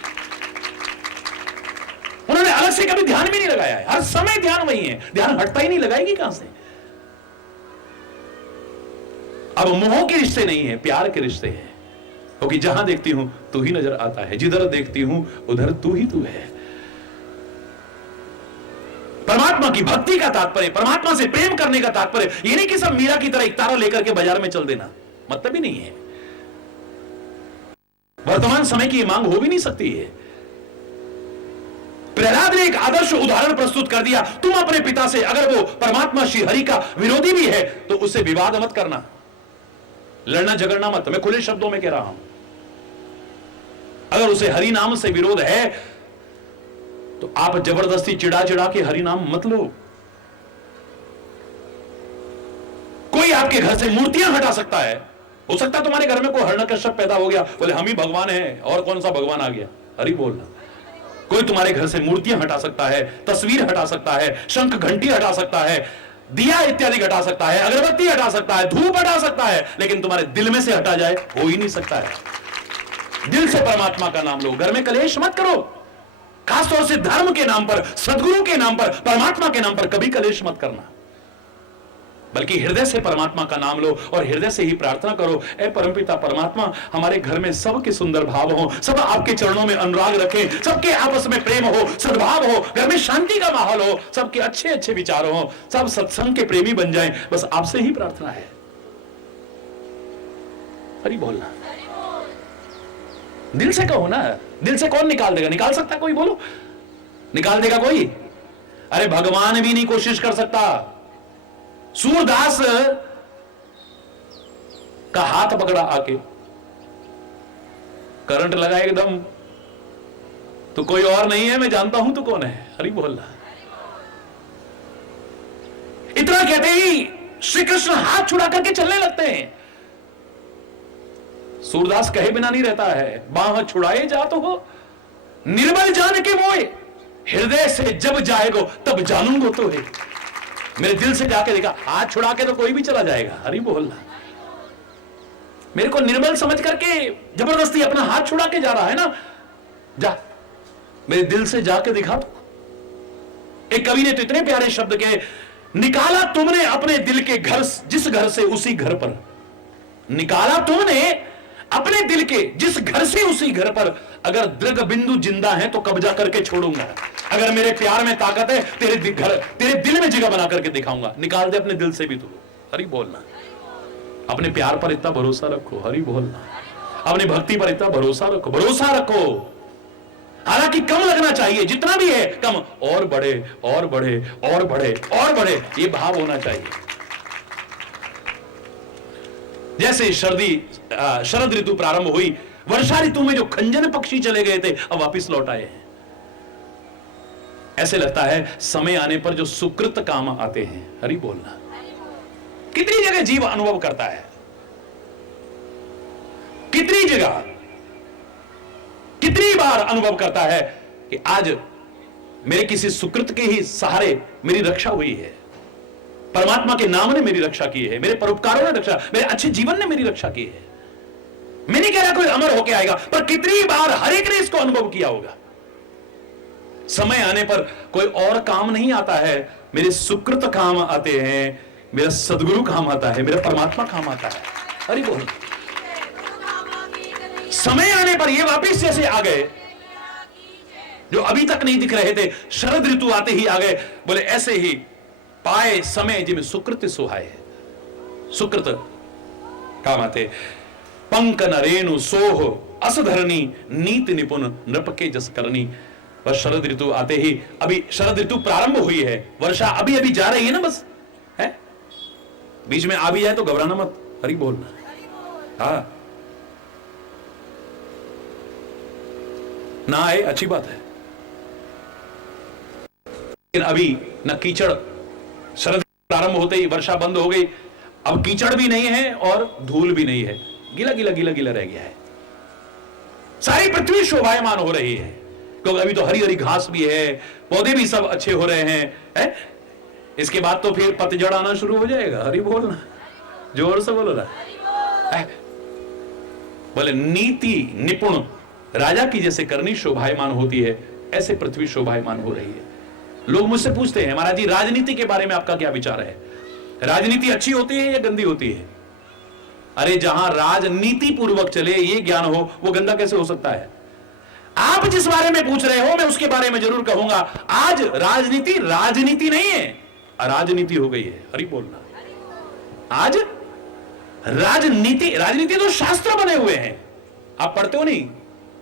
उन्होंने अलग से कभी ध्यान भी नहीं लगाया है, हर समय ध्यान वही है, ध्यान हटता ही नहीं, लगाएगी कहां से। अब मोह के रिश्ते नहीं है, प्यार के रिश्ते हैं, क्योंकि जहां देखती हूं तू ही नजर आता है, जिधर देखती हूं उधर तू ही तू है। परमात्मा की भक्ति का तात्पर्य, परमात्मा से प्रेम करने का तात्पर्य ये नहीं कि सब मीरा की तरह एक तारा लेकर के बाजार में चल देना, मतलब ही नहीं है। वर्तमान समय की ये मांग हो भी नहीं सकती है। प्रहलाद ने एक आदर्श उदाहरण प्रस्तुत कर दिया, तुम अपने पिता से, अगर वो परमात्मा श्री हरि का विरोधी भी है तो उससे विवाद मत करना, लड़ना झगड़ना मत। मैं खुले शब्दों में कह रहा हूं, अगर उसे हरि नाम से विरोध है तो आप जबरदस्ती चिढ़ा चिढ़ा के हरि नाम मत लो। कोई आपके घर से मूर्तियां हटा सकता है, हो सकता है तुम्हारे घर में कोई हिरण्यकश्यप पैदा हो गया, बोले हम ही भगवान हैं और कौन सा भगवान आ गया, हरि बोलना। कोई तुम्हारे घर से मूर्तियां हटा सकता है, तस्वीर हटा सकता है, शंख घंटी हटा सकता है, दिया इत्यादि हटा सकता है, अगरबत्ती हटा सकता है, धूप हटा सकता है, लेकिन तुम्हारे दिल में से हटा जाए हो ही नहीं सकता है। दिल से परमात्मा का नाम लो, घर में कलेश मत करो, खासतौर से धर्म के नाम पर, सदगुरु के नाम पर, परमात्मा के नाम पर कभी कलेश मत करना, बल्कि हृदय से परमात्मा का नाम लो और हृदय से ही प्रार्थना करो, ऐ परमपिता परमात्मा हमारे घर में सबके सुंदर भाव हो, सब आपके चरणों में अनुराग रखें, सबके आपस में प्रेम हो, सद्भाव हो, घर में शांति का माहौल हो, सबके अच्छे अच्छे विचार हो, सब सत्संग के प्रेमी बन जाएं, बस आपसे ही प्रार्थना है। हरि बोलना, दिल से कहो ना, दिल से कौन निकाल देगा? निकाल सकता कोई? बोलो, निकाल देगा कोई? अरे भगवान भी नहीं कोशिश कर सकता। सूरदास का हाथ पकड़ा आके, करंट लगा एकदम, तो कोई और नहीं है, मैं जानता हूं तो कौन है, हरि बोलना। इतना कहते ही श्री कृष्ण हाथ छुड़ा करके चलने लगते हैं। सूरदास कहे बिना नहीं रहता है, बाह छुड़ाए जा तो हो निर्बल जान के मोए, हृदय से जब जाएगो तब जानूंगो तो है। मेरे दिल से जाके देखा, हाथ छुड़ा के तो कोई भी चला जाएगा, हरि बोलना। मेरे को निर्बल समझ करके जबरदस्ती अपना हाथ छुड़ा के जा रहा है ना, जा मेरे दिल से जाके दिखा तो। एक कवि ने तो इतने प्यारे शब्द के, निकाला तुमने अपने दिल के घर, जिस घर से उसी घर पर, निकाला तुमने अपने दिल के जिस घर से उसी घर पर, अगर दृग बिंदु जिंदा है तो कब्जा करके छोड़ूंगा, अगर मेरे प्यार में ताकत है तेरे घर, तेरे दिल में जगह बना करके दिखाऊंगा। निकाल दे अपने दिल से भी तू, हरि बोलना। अपने प्यार पर इतना भरोसा रखो, हरि बोलना। अपनी भक्ति पर इतना भरोसा रखो, भरोसा रखो, हालांकि कम लगना चाहिए, जितना भी है कम, और बढ़े और बढ़े और बढ़े और बढ़े, ये भाव होना चाहिए। जैसे शरद ऋतु प्रारंभ हुई, वर्षा ऋतु में जो खंजन पक्षी चले गए थे अब वापिस लौट आए हैं। ऐसे लगता है समय आने पर जो सुकृत काम आते हैं, हरि बोलना। कितनी जगह जीव अनुभव करता है, कितनी जगह, कितनी बार अनुभव करता है कि आज मेरे किसी सुकृत के ही सहारे मेरी रक्षा हुई है, परमात्मा के नाम ने मेरी रक्षा की है, मेरे परोपकारों ने रक्षा, मेरे अच्छे जीवन ने मेरी रक्षा की है। मैं नहीं कह रहा कोई अमर होके आएगा, पर कितनी बार हर एक ने इसको अनुभव किया होगा। समय आने पर कोई और काम नहीं आता है, मेरे सुकृत काम आते हैं, मेरा सदगुरु काम आता है, मेरा परमात्मा काम आता है, हरि बोल। समय आने पर ये वापिस जैसे आ गए, जो अभी तक नहीं दिख रहे थे, शरद ऋतु आते ही आ गए, बोले ऐसे ही पाए समय जिम सुकृत सुहाए, सुकृत काम आते। पंक नरेणु सोह असधरणी, नीति निपुण नृप के जस करनी। बस शरद ऋतु आते ही, अभी शरद ऋतु प्रारंभ हुई है, वर्षा अभी अभी जा रही है ना, बस है, बीच में आ भी जाए तो घबराना मत, हरि बोलना। हाँ, ना आए अच्छी बात है, लेकिन अभी न कीचड़, शरद प्रारंभ होते ही वर्षा बंद हो गई, अब कीचड़ भी नहीं है और धूल भी नहीं है, गीला गीला गीला गीला रह गया है। सारी पृथ्वी शोभायमान हो रही है, क्योंकि अभी तो हरी हरी घास भी है, पौधे भी सब अच्छे हो रहे हैं, है? इसके बाद तो फिर पतझड़ आना शुरू हो जाएगा, हरि बोलना, जोर से बोलो ना। बोले नीति निपुण राजा की जैसे करनी शोभायमान होती है, ऐसे पृथ्वी शोभायमान हो रही है। लोग मुझसे पूछते हैं, महाराज जी राजनीति के बारे में आपका क्या विचार है, राजनीति अच्छी होती है या गंदी होती है? अरे जहां राजनीति पूर्वक चले ये ज्ञान हो, वो गंदा कैसे हो सकता है? आप जिस बारे में पूछ रहे हो मैं उसके बारे में जरूर कहूंगा। आज राजनीति राजनीति नहीं है, अराजनीति हो गई है, हरि बोलना। आज राजनीति, राजनीति तो शास्त्र बने हुए हैं, आप पढ़ते हो नहीं?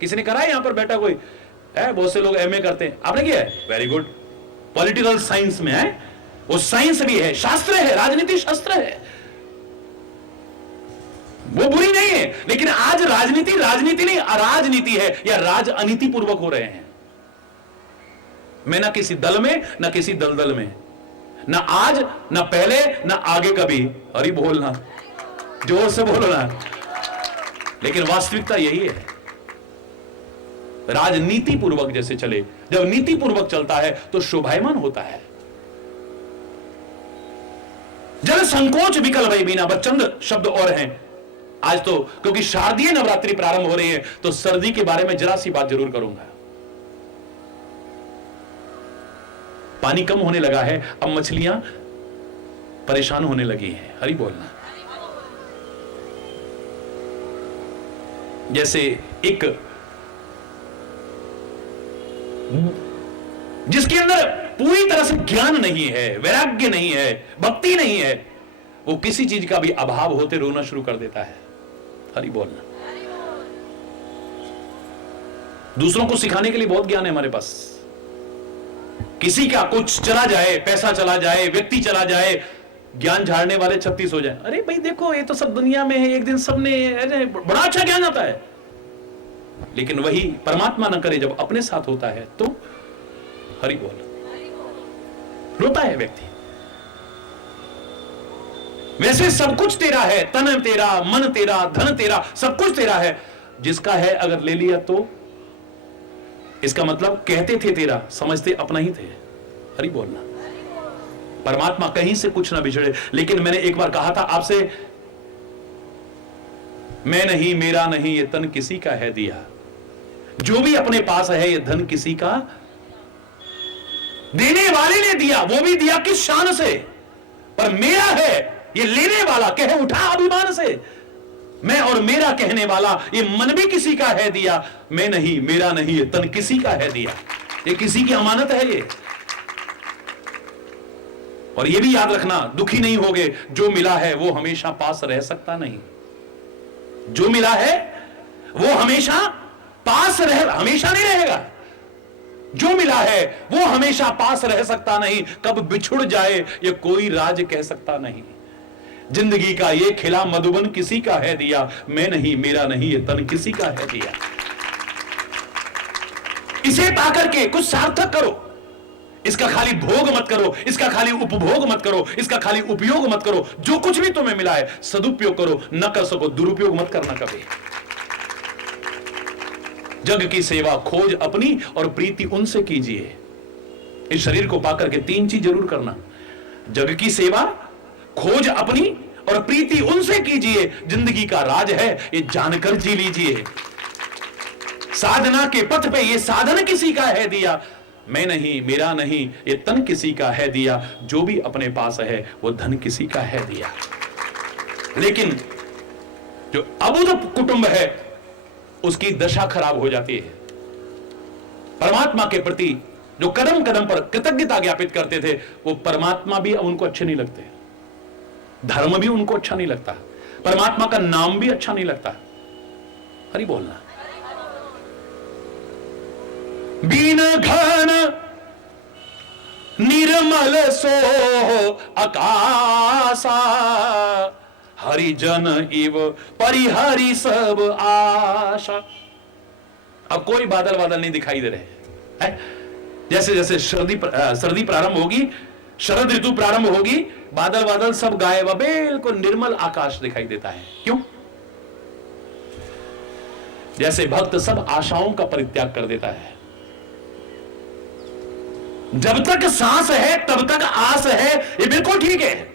किसी ने करा है यहां पर बैठा कोई है? बहुत से लोग एमए करते हैं, आपने किया है? Very good. पॉलिटिकल साइंस में है, वो साइंस भी है, शास्त्र है, राजनीति शास्त्र है। वो बुरी नहीं है, लेकिन आज राजनीति राजनीति नहीं अराजनीति है, या राज अनीति पूर्वक हो रहे हैं। मैं ना किसी दल में ना किसी दलदल में, ना आज ना पहले ना आगे कभी। अरे बोलना, जोर से बोलना। लेकिन वास्तविकता यही है, राजनीति पूर्वक जैसे चले। जब नीति पूर्वक चलता है तो शोभायमान होता है। जल संकोच विकल भई बीना, बच्चंद शब्द और हैं। आज तो क्योंकि शारदीय नवरात्रि प्रारंभ हो रही है, तो सर्दी के बारे में जरा सी बात जरूर करूंगा। पानी कम होने लगा है, अब मछलियां परेशान होने लगी हैं। हरि बोलना। जैसे एक जिसके अंदर पूरी तरह से ज्ञान नहीं है, वैराग्य नहीं है, भक्ति नहीं है, वो किसी चीज का भी अभाव होते रोना शुरू कर देता है। हरि बोलना। दूसरों को सिखाने के लिए बहुत ज्ञान है हमारे पास। किसी का कुछ चला जाए, पैसा चला जाए, व्यक्ति चला जाए, ज्ञान झाड़ने वाले 36 हो जाए। अरे भाई देखो, ये तो सब दुनिया में है, एक दिन सबने, बड़ा अच्छा ज्ञान आता है। लेकिन वही परमात्मा न करे जब अपने साथ होता है तो हरि बोल, रोता है व्यक्ति। वैसे सब कुछ तेरा है, तन तेरा, मन तेरा, धन तेरा, सब कुछ तेरा है। जिसका है अगर ले लिया तो इसका मतलब कहते थे तेरा, समझते अपना ही थे। हरि बोलना। परमात्मा कहीं से कुछ ना बिछड़े। लेकिन मैंने एक बार कहा था आपसे, मैं नहीं, मेरा नहीं, ये तन किसी का है दिया। जो भी अपने पास है ये धन किसी का, देने वाले ने दिया, वो भी दिया किस शान से, पर मेरा है ये लेने वाला कहे उठा अभिमान से। मैं और मेरा कहने वाला, ये मन भी किसी का है दिया। मैं नहीं, मेरा नहीं, ये तन किसी का है दिया। ये किसी की अमानत है ये। और ये भी याद रखना, दुखी नहीं होगे, जो मिला है वो हमेशा पास रह सकता नहीं। जो मिला है वो हमेशा पास हमेशा नहीं रहेगा। जो मिला है वो हमेशा पास रह सकता नहीं। कब बिछुड़ जाए ये कोई राज कह सकता नहीं। जिंदगी का ये खिला मधुबन किसी का है दिया। मैं नहीं, मेरा नहीं, ये तन किसी का है दिया। इसे पाकर के कुछ सार्थक करो। इसका खाली भोग मत करो, इसका खाली उपभोग मत करो, इसका खाली उपयोग मत करो। जो कुछ भी तुम्हें मिला है सदुपयोग करो, न कर सको दुरुपयोग मत करना कभी। जग की सेवा खोज अपनी और प्रीति उनसे कीजिए। इस शरीर को पाकर के 3 चीज जरूर करना। जग की सेवा, खोज अपनी और प्रीति उनसे कीजिए। जिंदगी का राज है ये जानकर जी लीजिए। साधना के पथ पे ये साधन किसी का है दिया। मैं नहीं, मेरा नहीं, ये तन किसी का है दिया। जो भी अपने पास है वो धन किसी का है दिया। लेकिन जो अबुध कुटुंब है उसकी दशा खराब हो जाती है। परमात्मा के प्रति जो कदम कदम पर कृतज्ञता ज्ञापित करते थे, वो परमात्मा भी अब उनको अच्छे नहीं लगते, धर्म भी उनको अच्छा नहीं लगता, परमात्मा का नाम भी अच्छा नहीं लगता। हरि बोलना। बीन घन निर्मल सो आकाशा, हरिजन इव परिहरि सब आशा। अब कोई बादल बादल नहीं दिखाई दे रहे हैं। जैसे जैसे सर्दी प्रारंभ होगी, शरद ऋतु प्रारंभ होगी, बादल बादल सब गायब, बिल्कुल निर्मल आकाश दिखाई देता है। क्यों? जैसे भक्त सब आशाओं का परित्याग कर देता है। जब तक सांस है तब तक आस है, ये बिल्कुल ठीक है।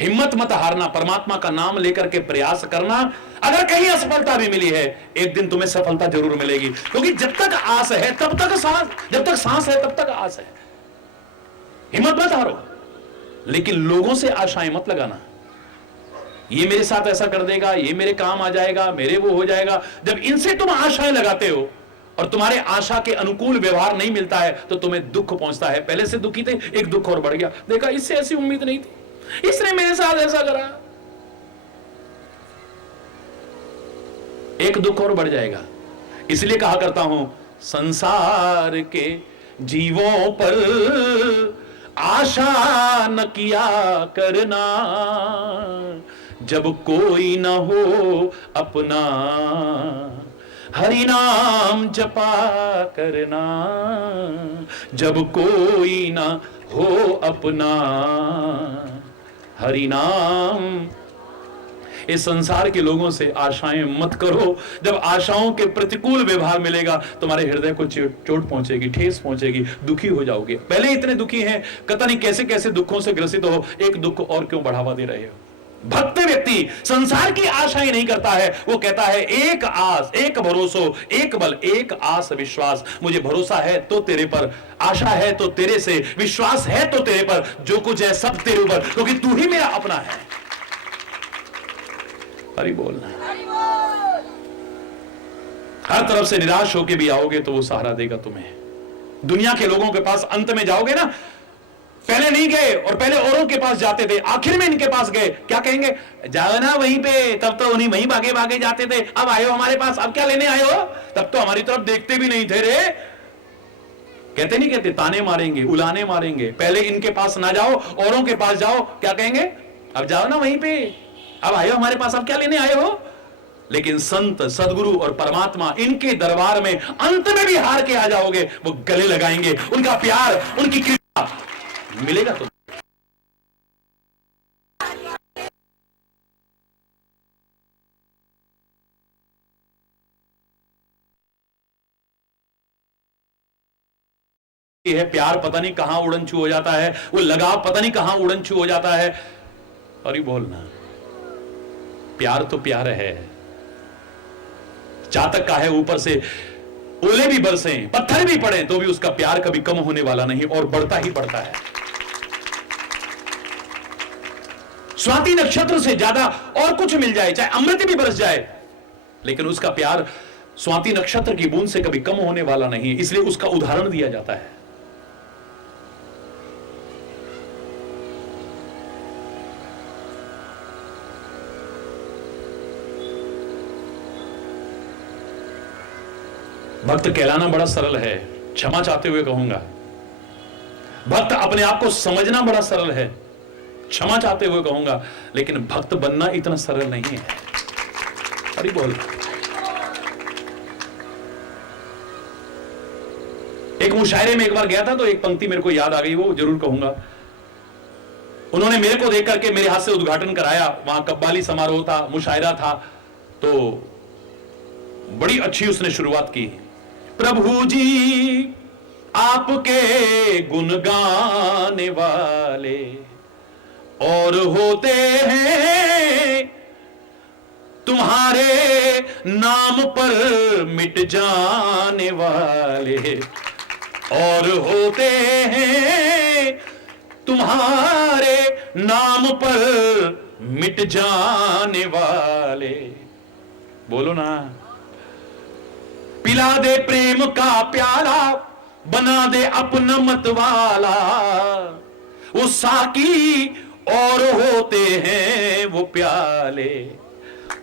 हिम्मत मत हारना, परमात्मा का नाम लेकर के प्रयास करना। अगर कहीं असफलता भी मिली है, एक दिन तुम्हें सफलता जरूर मिलेगी। क्योंकि जब तक आस है तब तक सांस, जब तक सांस है तब तक आस है। हिम्मत मत हारो, लेकिन लोगों से आशाएं मत लगाना। ये मेरे साथ ऐसा कर देगा, ये मेरे काम आ जाएगा, मेरे वो हो जाएगा। जब इनसे तुम आशाएं लगाते हो और तुम्हारे आशा के अनुकूल व्यवहार नहीं मिलता है तो तुम्हें दुख पहुंचता है। पहले से दुखी थे, एक दुख और बढ़ गया, देखा इससे ऐसी उम्मीद नहीं थी, इसने मेरे साथ ऐसा करा, एक दुख और बढ़ जाएगा। इसलिए कहा करता हूं, संसार के जीवों पर आशा न किया करना, जब कोई न हो अपना, हरि नाम जपा करना, जब कोई न हो अपना, हरि नाम। इस संसार के लोगों से आशाएं मत करो। जब आशाओं के प्रतिकूल व्यवहार मिलेगा, तुम्हारे हृदय को चोट पहुंचेगी, ठेस पहुंचेगी, दुखी हो जाओगे। पहले इतने दुखी हैं, पता नहीं कैसे कैसे दुखों से ग्रसित हो, एक दुख और क्यों बढ़ावा दे रहे हो। भक्त व्यक्ति संसार की आशाएं नहीं करता है, वो कहता है एक आस, एक भरोसो, एक बल, एक आस विश्वास। मुझे भरोसा है तो तेरे पर, आशा है तो तेरे से, विश्वास है तो तेरे पर, जो कुछ है सब तेरे ऊपर, क्योंकि तू ही मेरा अपना है। हरि बोलना। हर तरफ से निराश होके भी आओगे तो वो सहारा देगा तुम्हें। दुनिया के लोगों के पास अंत में जाओगे ना, पहले नहीं गए और पहले औरों के पास जाते थे, आखिर में इनके पास गए, क्या कहेंगे, जाओ ना वहीं पे, तब तो उन्हीं वहीं भागे भागे जाते थे, अब आए हो हमारे पास, अब क्या लेने आए हो, तब तो हमारी तरफ देखते भी नहीं थे रे। कहते नहीं कहते, ताने मारेंगे, उलाने मारेंगे। पहले इनके पास ना जाओ, औरों के पास जाओ, क्या कहेंगे, अब जाओ ना वहीं पे, अब आए हो हमारे पास, अब क्या लेने आए हो। लेकिन संत, सदगुरु और परमात्मा, इनके दरबार में अंत में भी हार के आ जाओगे, वो गले लगाएंगे, उनका प्यार, उनकी कृपा मिलेगा तो। है प्यार पता नहीं कहां उड़न छू हो जाता है, वो लगाव पता नहीं कहां उड़न छू हो जाता है। और ये बोलना, प्यार तो प्यार है, चातक का है, ऊपर से ओले भी बरसे, पत्थर भी पड़े, तो भी उसका प्यार कभी कम होने वाला नहीं और बढ़ता ही बढ़ता है। स्वाति नक्षत्र से ज्यादा और कुछ मिल जाए, चाहे अमृत भी बरस जाए, लेकिन उसका प्यार स्वाति नक्षत्र की बूंद से कभी कम होने वाला नहीं, इसलिए उसका उदाहरण दिया जाता है। भक्त कहलाना बड़ा सरल है, क्षमा चाहते हुए कहूंगा। भक्त अपने आप को समझना बड़ा सरल है, क्षमा चाहते हुए कहूंगा, लेकिन भक्त बनना इतना सरल नहीं है। अरे बोल। एक मुशायरे में एक बार गया था, तो एक पंक्ति मेरे को याद आ गई, वो जरूर कहूंगा। उन्होंने मेरे को देख करके मेरे हाथ से उद्घाटन कराया, वहां कव्वाली समारोह था, मुशायरा था, तो बड़ी अच्छी उसने शुरुआत की। प्रभु जी आपके गुण गाने वाले और होते हैं, तुम्हारे नाम पर मिट जाने वाले और होते हैं, तुम्हारे नाम पर मिट जाने वाले। बोलो ना। पिला दे प्रेम का प्याला, बना दे अपना मत वाला, वो साकी और होते हैं वो प्याले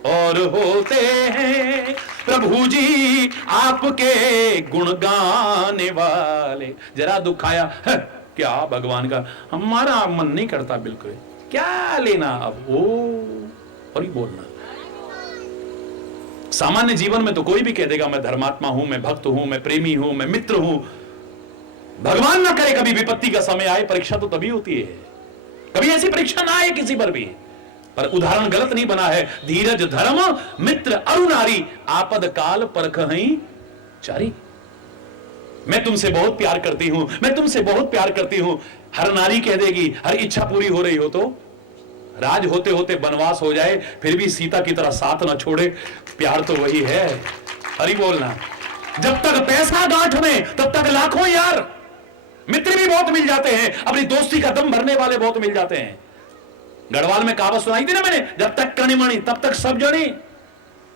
और होते हैं, प्रभु जी आपके गुण गाने वाले। जरा दुख आया है क्या भगवान का, हमारा मन नहीं करता बिल्कुल, क्या लेना अब वो। और ही बोलना। सामान्य जीवन में तो कोई भी कह देगा मैं धर्मात्मा हूं, मैं भक्त हूं, मैं प्रेमी हूं, मैं मित्र हूं। भगवान ना करे कभी विपत्ति का समय आए, परीक्षा तो तभी होती है, कभी ऐसी परीक्षा ना आए किसी पर भी। पर उदाहरण गलत नहीं बना है। धीरज धर्म मित्र अरुणारी, आपद काल परखहि चारी। मैं तुमसे बहुत प्यार करती हूं, मैं तुमसे बहुत प्यार करती हूं। हर नारी कह देगी, हर इच्छा पूरी हो रही हो तो, राज होते होते वनवास हो जाए फिर भी सीता की तरह साथ ना छोड़े, प्यार तो वही है। हरि बोलना। जब तक पैसा गांठ में तब तक लाखों यार, मित्र भी बहुत मिल जाते हैं, अपनी दोस्ती का दम भरने वाले बहुत मिल जाते हैं। गढ़वाल में कहावत सुनाई थी ना मैंने, जब तक कणिमणि तब तक सब जणी,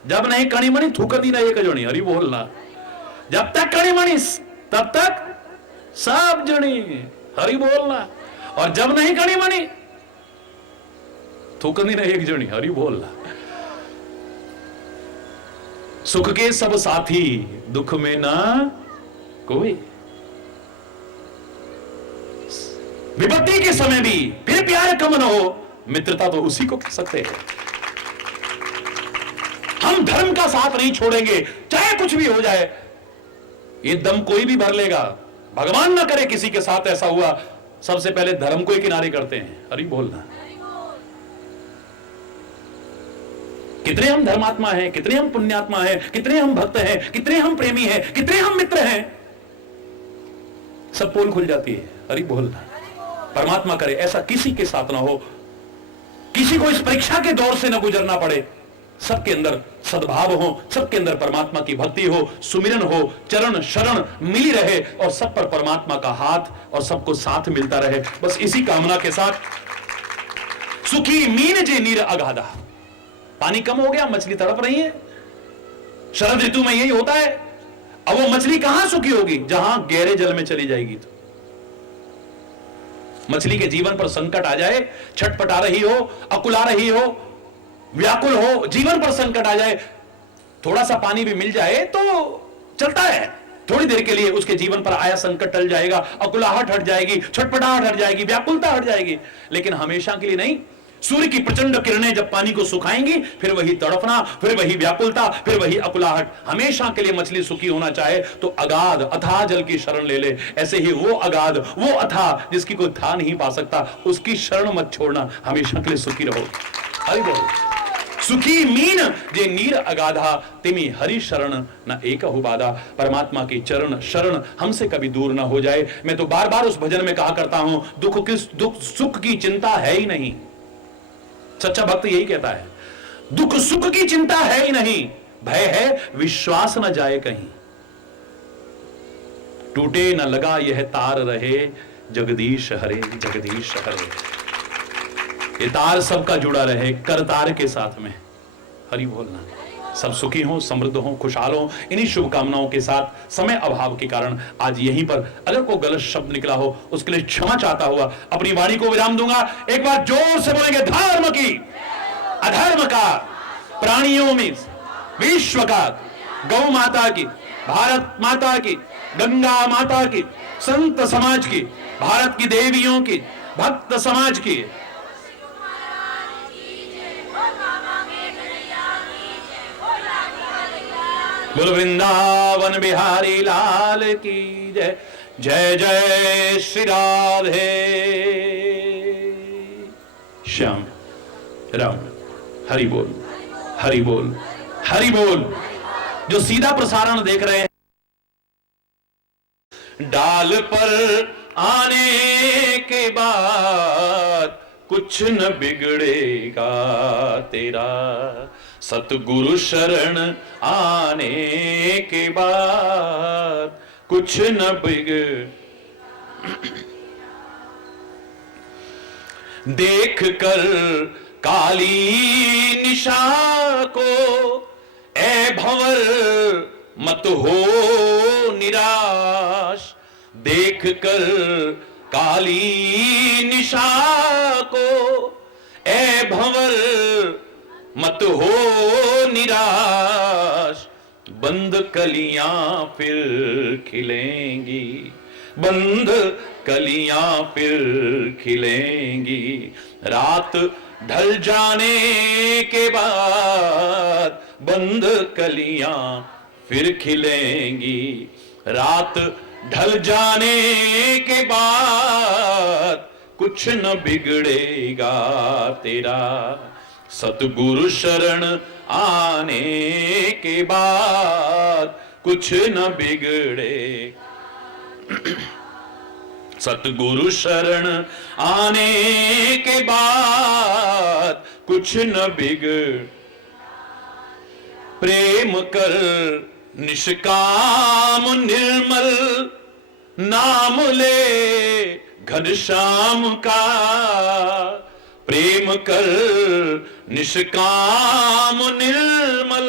जब नहीं कणिमणि थूक दी ना एक जणी। हरि बोलना। जब तक कणिमणि तब तक सब जणी। हरि बोलना। और जब नहीं कणिमणि थूक दी ना एक जणी। हरि बोलना। सुख के सब साथी, दुख में ना कोई। विपत्ति के समय भी फिर प्यार कम न हो, मित्रता तो उसी को कह सकते हैं। हम धर्म का साथ नहीं छोड़ेंगे, चाहे कुछ भी हो जाए। ये दम कोई भी भर लेगा, भगवान ना करे किसी के साथ ऐसा हुआ, सबसे पहले धर्म को ही किनारे करते हैं। हरि बोलना। कितने हम धर्मात्मा हैं, कितने हम पुण्यात्मा हैं, कितने हम भक्त हैं, कितने हम प्रेमी हैं, कितने हम मित्र हैं, सब पोल खुल जाती है। हरि बोलना। परमात्मा करे ऐसा किसी के साथ ना हो, किसी को इस परीक्षा के दौर से ना गुजरना पड़े। सबके अंदर सद्भाव हो, सबके अंदर परमात्मा की भक्ति हो, सुमिरन हो, चरण शरण मिली रहे और सब पर परमात्मा का हाथ और सबको साथ मिलता रहे। बस इसी कामना के साथ सुखी मीन जे नीर अगाधा। पानी कम हो गया, मछली तड़प रही है। शरद ऋतु में यही होता है। अब वो मछली कहां सुखी होगी? जहां गहरे जल में चली जाएगी। तो मछली के जीवन पर संकट आ जाए, छटपटा रही हो, अकुला रही हो, व्याकुल हो, जीवन पर संकट आ जाए, थोड़ा सा पानी भी मिल जाए तो चलता है। थोड़ी देर के लिए उसके जीवन पर आया संकट टल जाएगा, अकुलाहट हट जाएगी, छटपटाहट हट जाएगी, व्याकुलता हट जाएगी, लेकिन हमेशा के लिए नहीं। सूर्य की प्रचंड किरणें जब पानी को सुखाएंगी, फिर वही तड़पना, फिर वही व्याकुलता, फिर वही अकुलाहट। हमेशा के लिए मछली सुखी होना चाहे तो अगाध अथाह जल की शरण ले ले। ऐसे ही वो अगाध, वो अथाह जिसकी कोई था नहीं पा सकता, उसकी शरण मत छोड़ना, हमेशा के लिए सुखी रहो। हरि बोल। सुखी मीन जे नीर अगाधा, तिमी हरि शरण न एक बाधा। परमात्मा की चरण शरण हमसे कभी दूर ना हो जाए। मैं तो बार बार उस भजन में कहा करता हूं, दुख सुख की चिंता है ही नहीं। सच्चा भक्त यही कहता है, दुख सुख की चिंता है ही नहीं, भय है विश्वास न जाए कहीं। टूटे न लगा यह तार रहे, जगदीश हरे जगदीश हरे। ये तार सबका जुड़ा रहे करतार के साथ में। हरि बोलना। सब सुखी हो, समृद्ध हो, खुशहाल हो। इन्हीं शुभकामनाओं के साथ समय अभाव के कारण आज यहीं पर अगर कोई गलत शब्द निकला हो उसके लिए क्षमा चाहता हुआ अपनी वाणी को विराम दूंगा। एक बार जोर से बोलेंगे, धर्म की, अधर्म का, प्राणियों में, विश्व का, गौ माता की, भारत माता की, गंगा माता की, संत समाज की, भारत की देवियों की, भक्त समाज की। बोल वृंदावन बिहारी लाल की जय। जय जय श्री राधे श्याम राम। हरि बोल, हरि बोल, हरि बोल। जो सीधा प्रसारण देख रहे हैं, डाल पर आने के बाद कुछ न बिगड़ेगा तेरा, सतगुरु शरण आने के बाद कुछ न बिगड़। देख कर काली निशा को ए भंवर मत हो निराश। देख कर काली निशा को ए भंवर मत हो निराश। बंद कलियां फिर खिलेंगी, बंद कलियां फिर खिलेंगी। रात ढल जाने के बाद बंद कलियां फिर खिलेंगी। रात ढल जाने के बाद कुछ न बिगड़ेगा तेरा, सतगुरु शरण आने के बाद कुछ न बिगड़े। सतगुरु शरण आने के बाद कुछ न बिगड़। प्रेम कर निष्काम निर्मल, नाम ले घनश्याम का। प्रेम कर निष्काम निर्मल,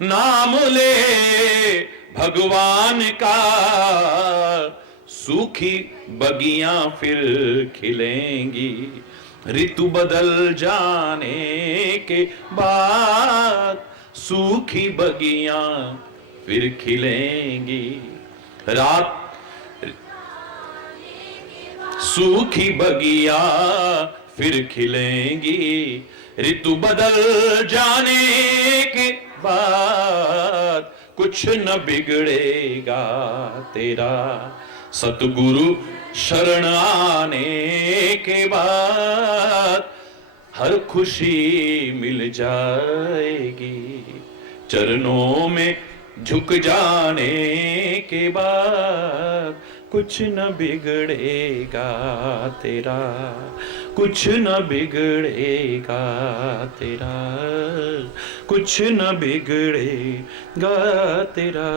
नाम ले भगवान का। सूखी बगियां फिर खिलेंगी, ऋतु बदल जाने के बाद सूखी बगियां फिर खिलेंगी। रात सूखी बगिया फिर खिलेंगी, ऋतु बदल जाने के बाद कुछ न बिगड़ेगा तेरा, सतगुरु शरण आने के बाद हर खुशी मिल जाएगी, चरणों में झुक जाने के बाद कुछ न बिगड़ेगा तेरा, कुछ न बिगड़ेगा तेरा, कुछ न बिगड़ेगा तेरा।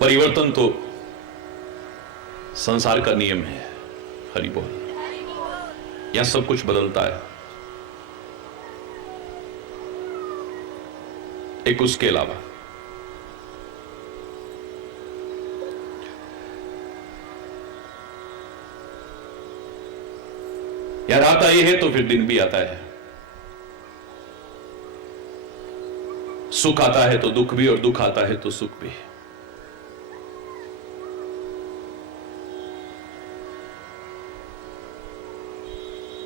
परिवर्तन तो संसार का नियम है। हरि बोल। यहां सब कुछ बदलता है, एक उसके अलावा। यार आता ही है तो फिर दिन भी आता है, सुख आता है तो दुख भी, और दुख आता है तो सुख भी।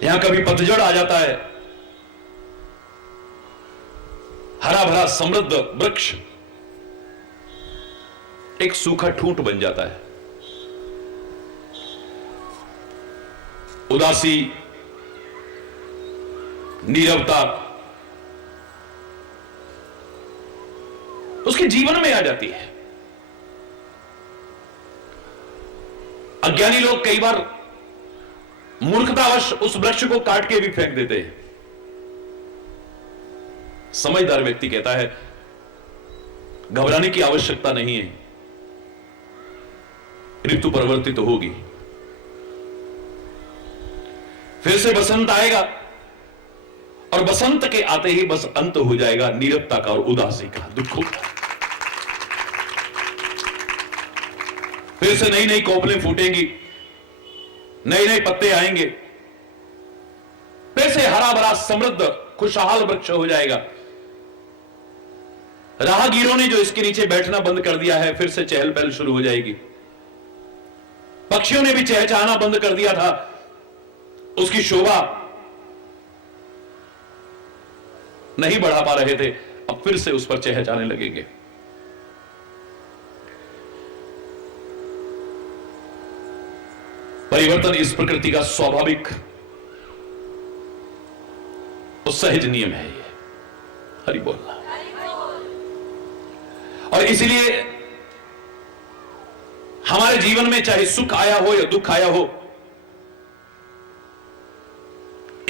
यहां कभी पतझड़ आ जाता है, हरा भरा समृद्ध वृक्ष एक सूखा ठूंठ बन जाता है। उदासी, नीरवता उसके जीवन में आ जाती है। अज्ञानी लोग कई बार मूर्खतावश उस वृक्ष को काट के भी फेंक देते हैं। समझदार व्यक्ति कहता है घबराने की आवश्यकता नहीं है, ऋतु परिवर्तित तो होगी, फिर से बसंत आएगा, और बसंत के आते ही बस अंत हो जाएगा नीरवता का और उदासी का, दुखों का। फिर से नई नई कोपलें फूटेंगी, नए नए पत्ते आएंगे, फिर से हरा भरा समृद्ध खुशहाल वृक्ष हो जाएगा। राहगीरों ने जो इसके नीचे बैठना बंद कर दिया है, फिर से चहल पहल शुरू हो जाएगी। पक्षियों ने भी चहचहाना बंद कर दिया था, उसकी शोभा नहीं बढ़ा पा रहे थे, अब फिर से उस पर चहचहाने लगेंगे। परिवर्तन इस प्रकृति का स्वाभाविक और सहज नियम है ये। हरि बोलना। और इसलिए हमारे जीवन में चाहे सुख आया हो या दुख आया हो,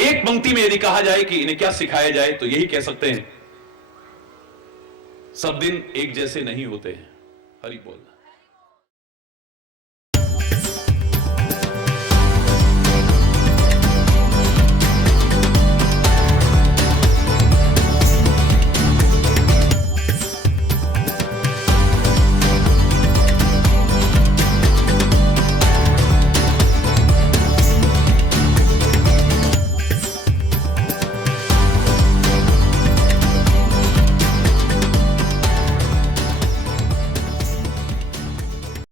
एक पंक्ति में यदि कहा जाए कि इन्हें क्या सिखाया जाए तो यही कह सकते हैं, सब दिन एक जैसे नहीं होते हैं। हरि बोलना।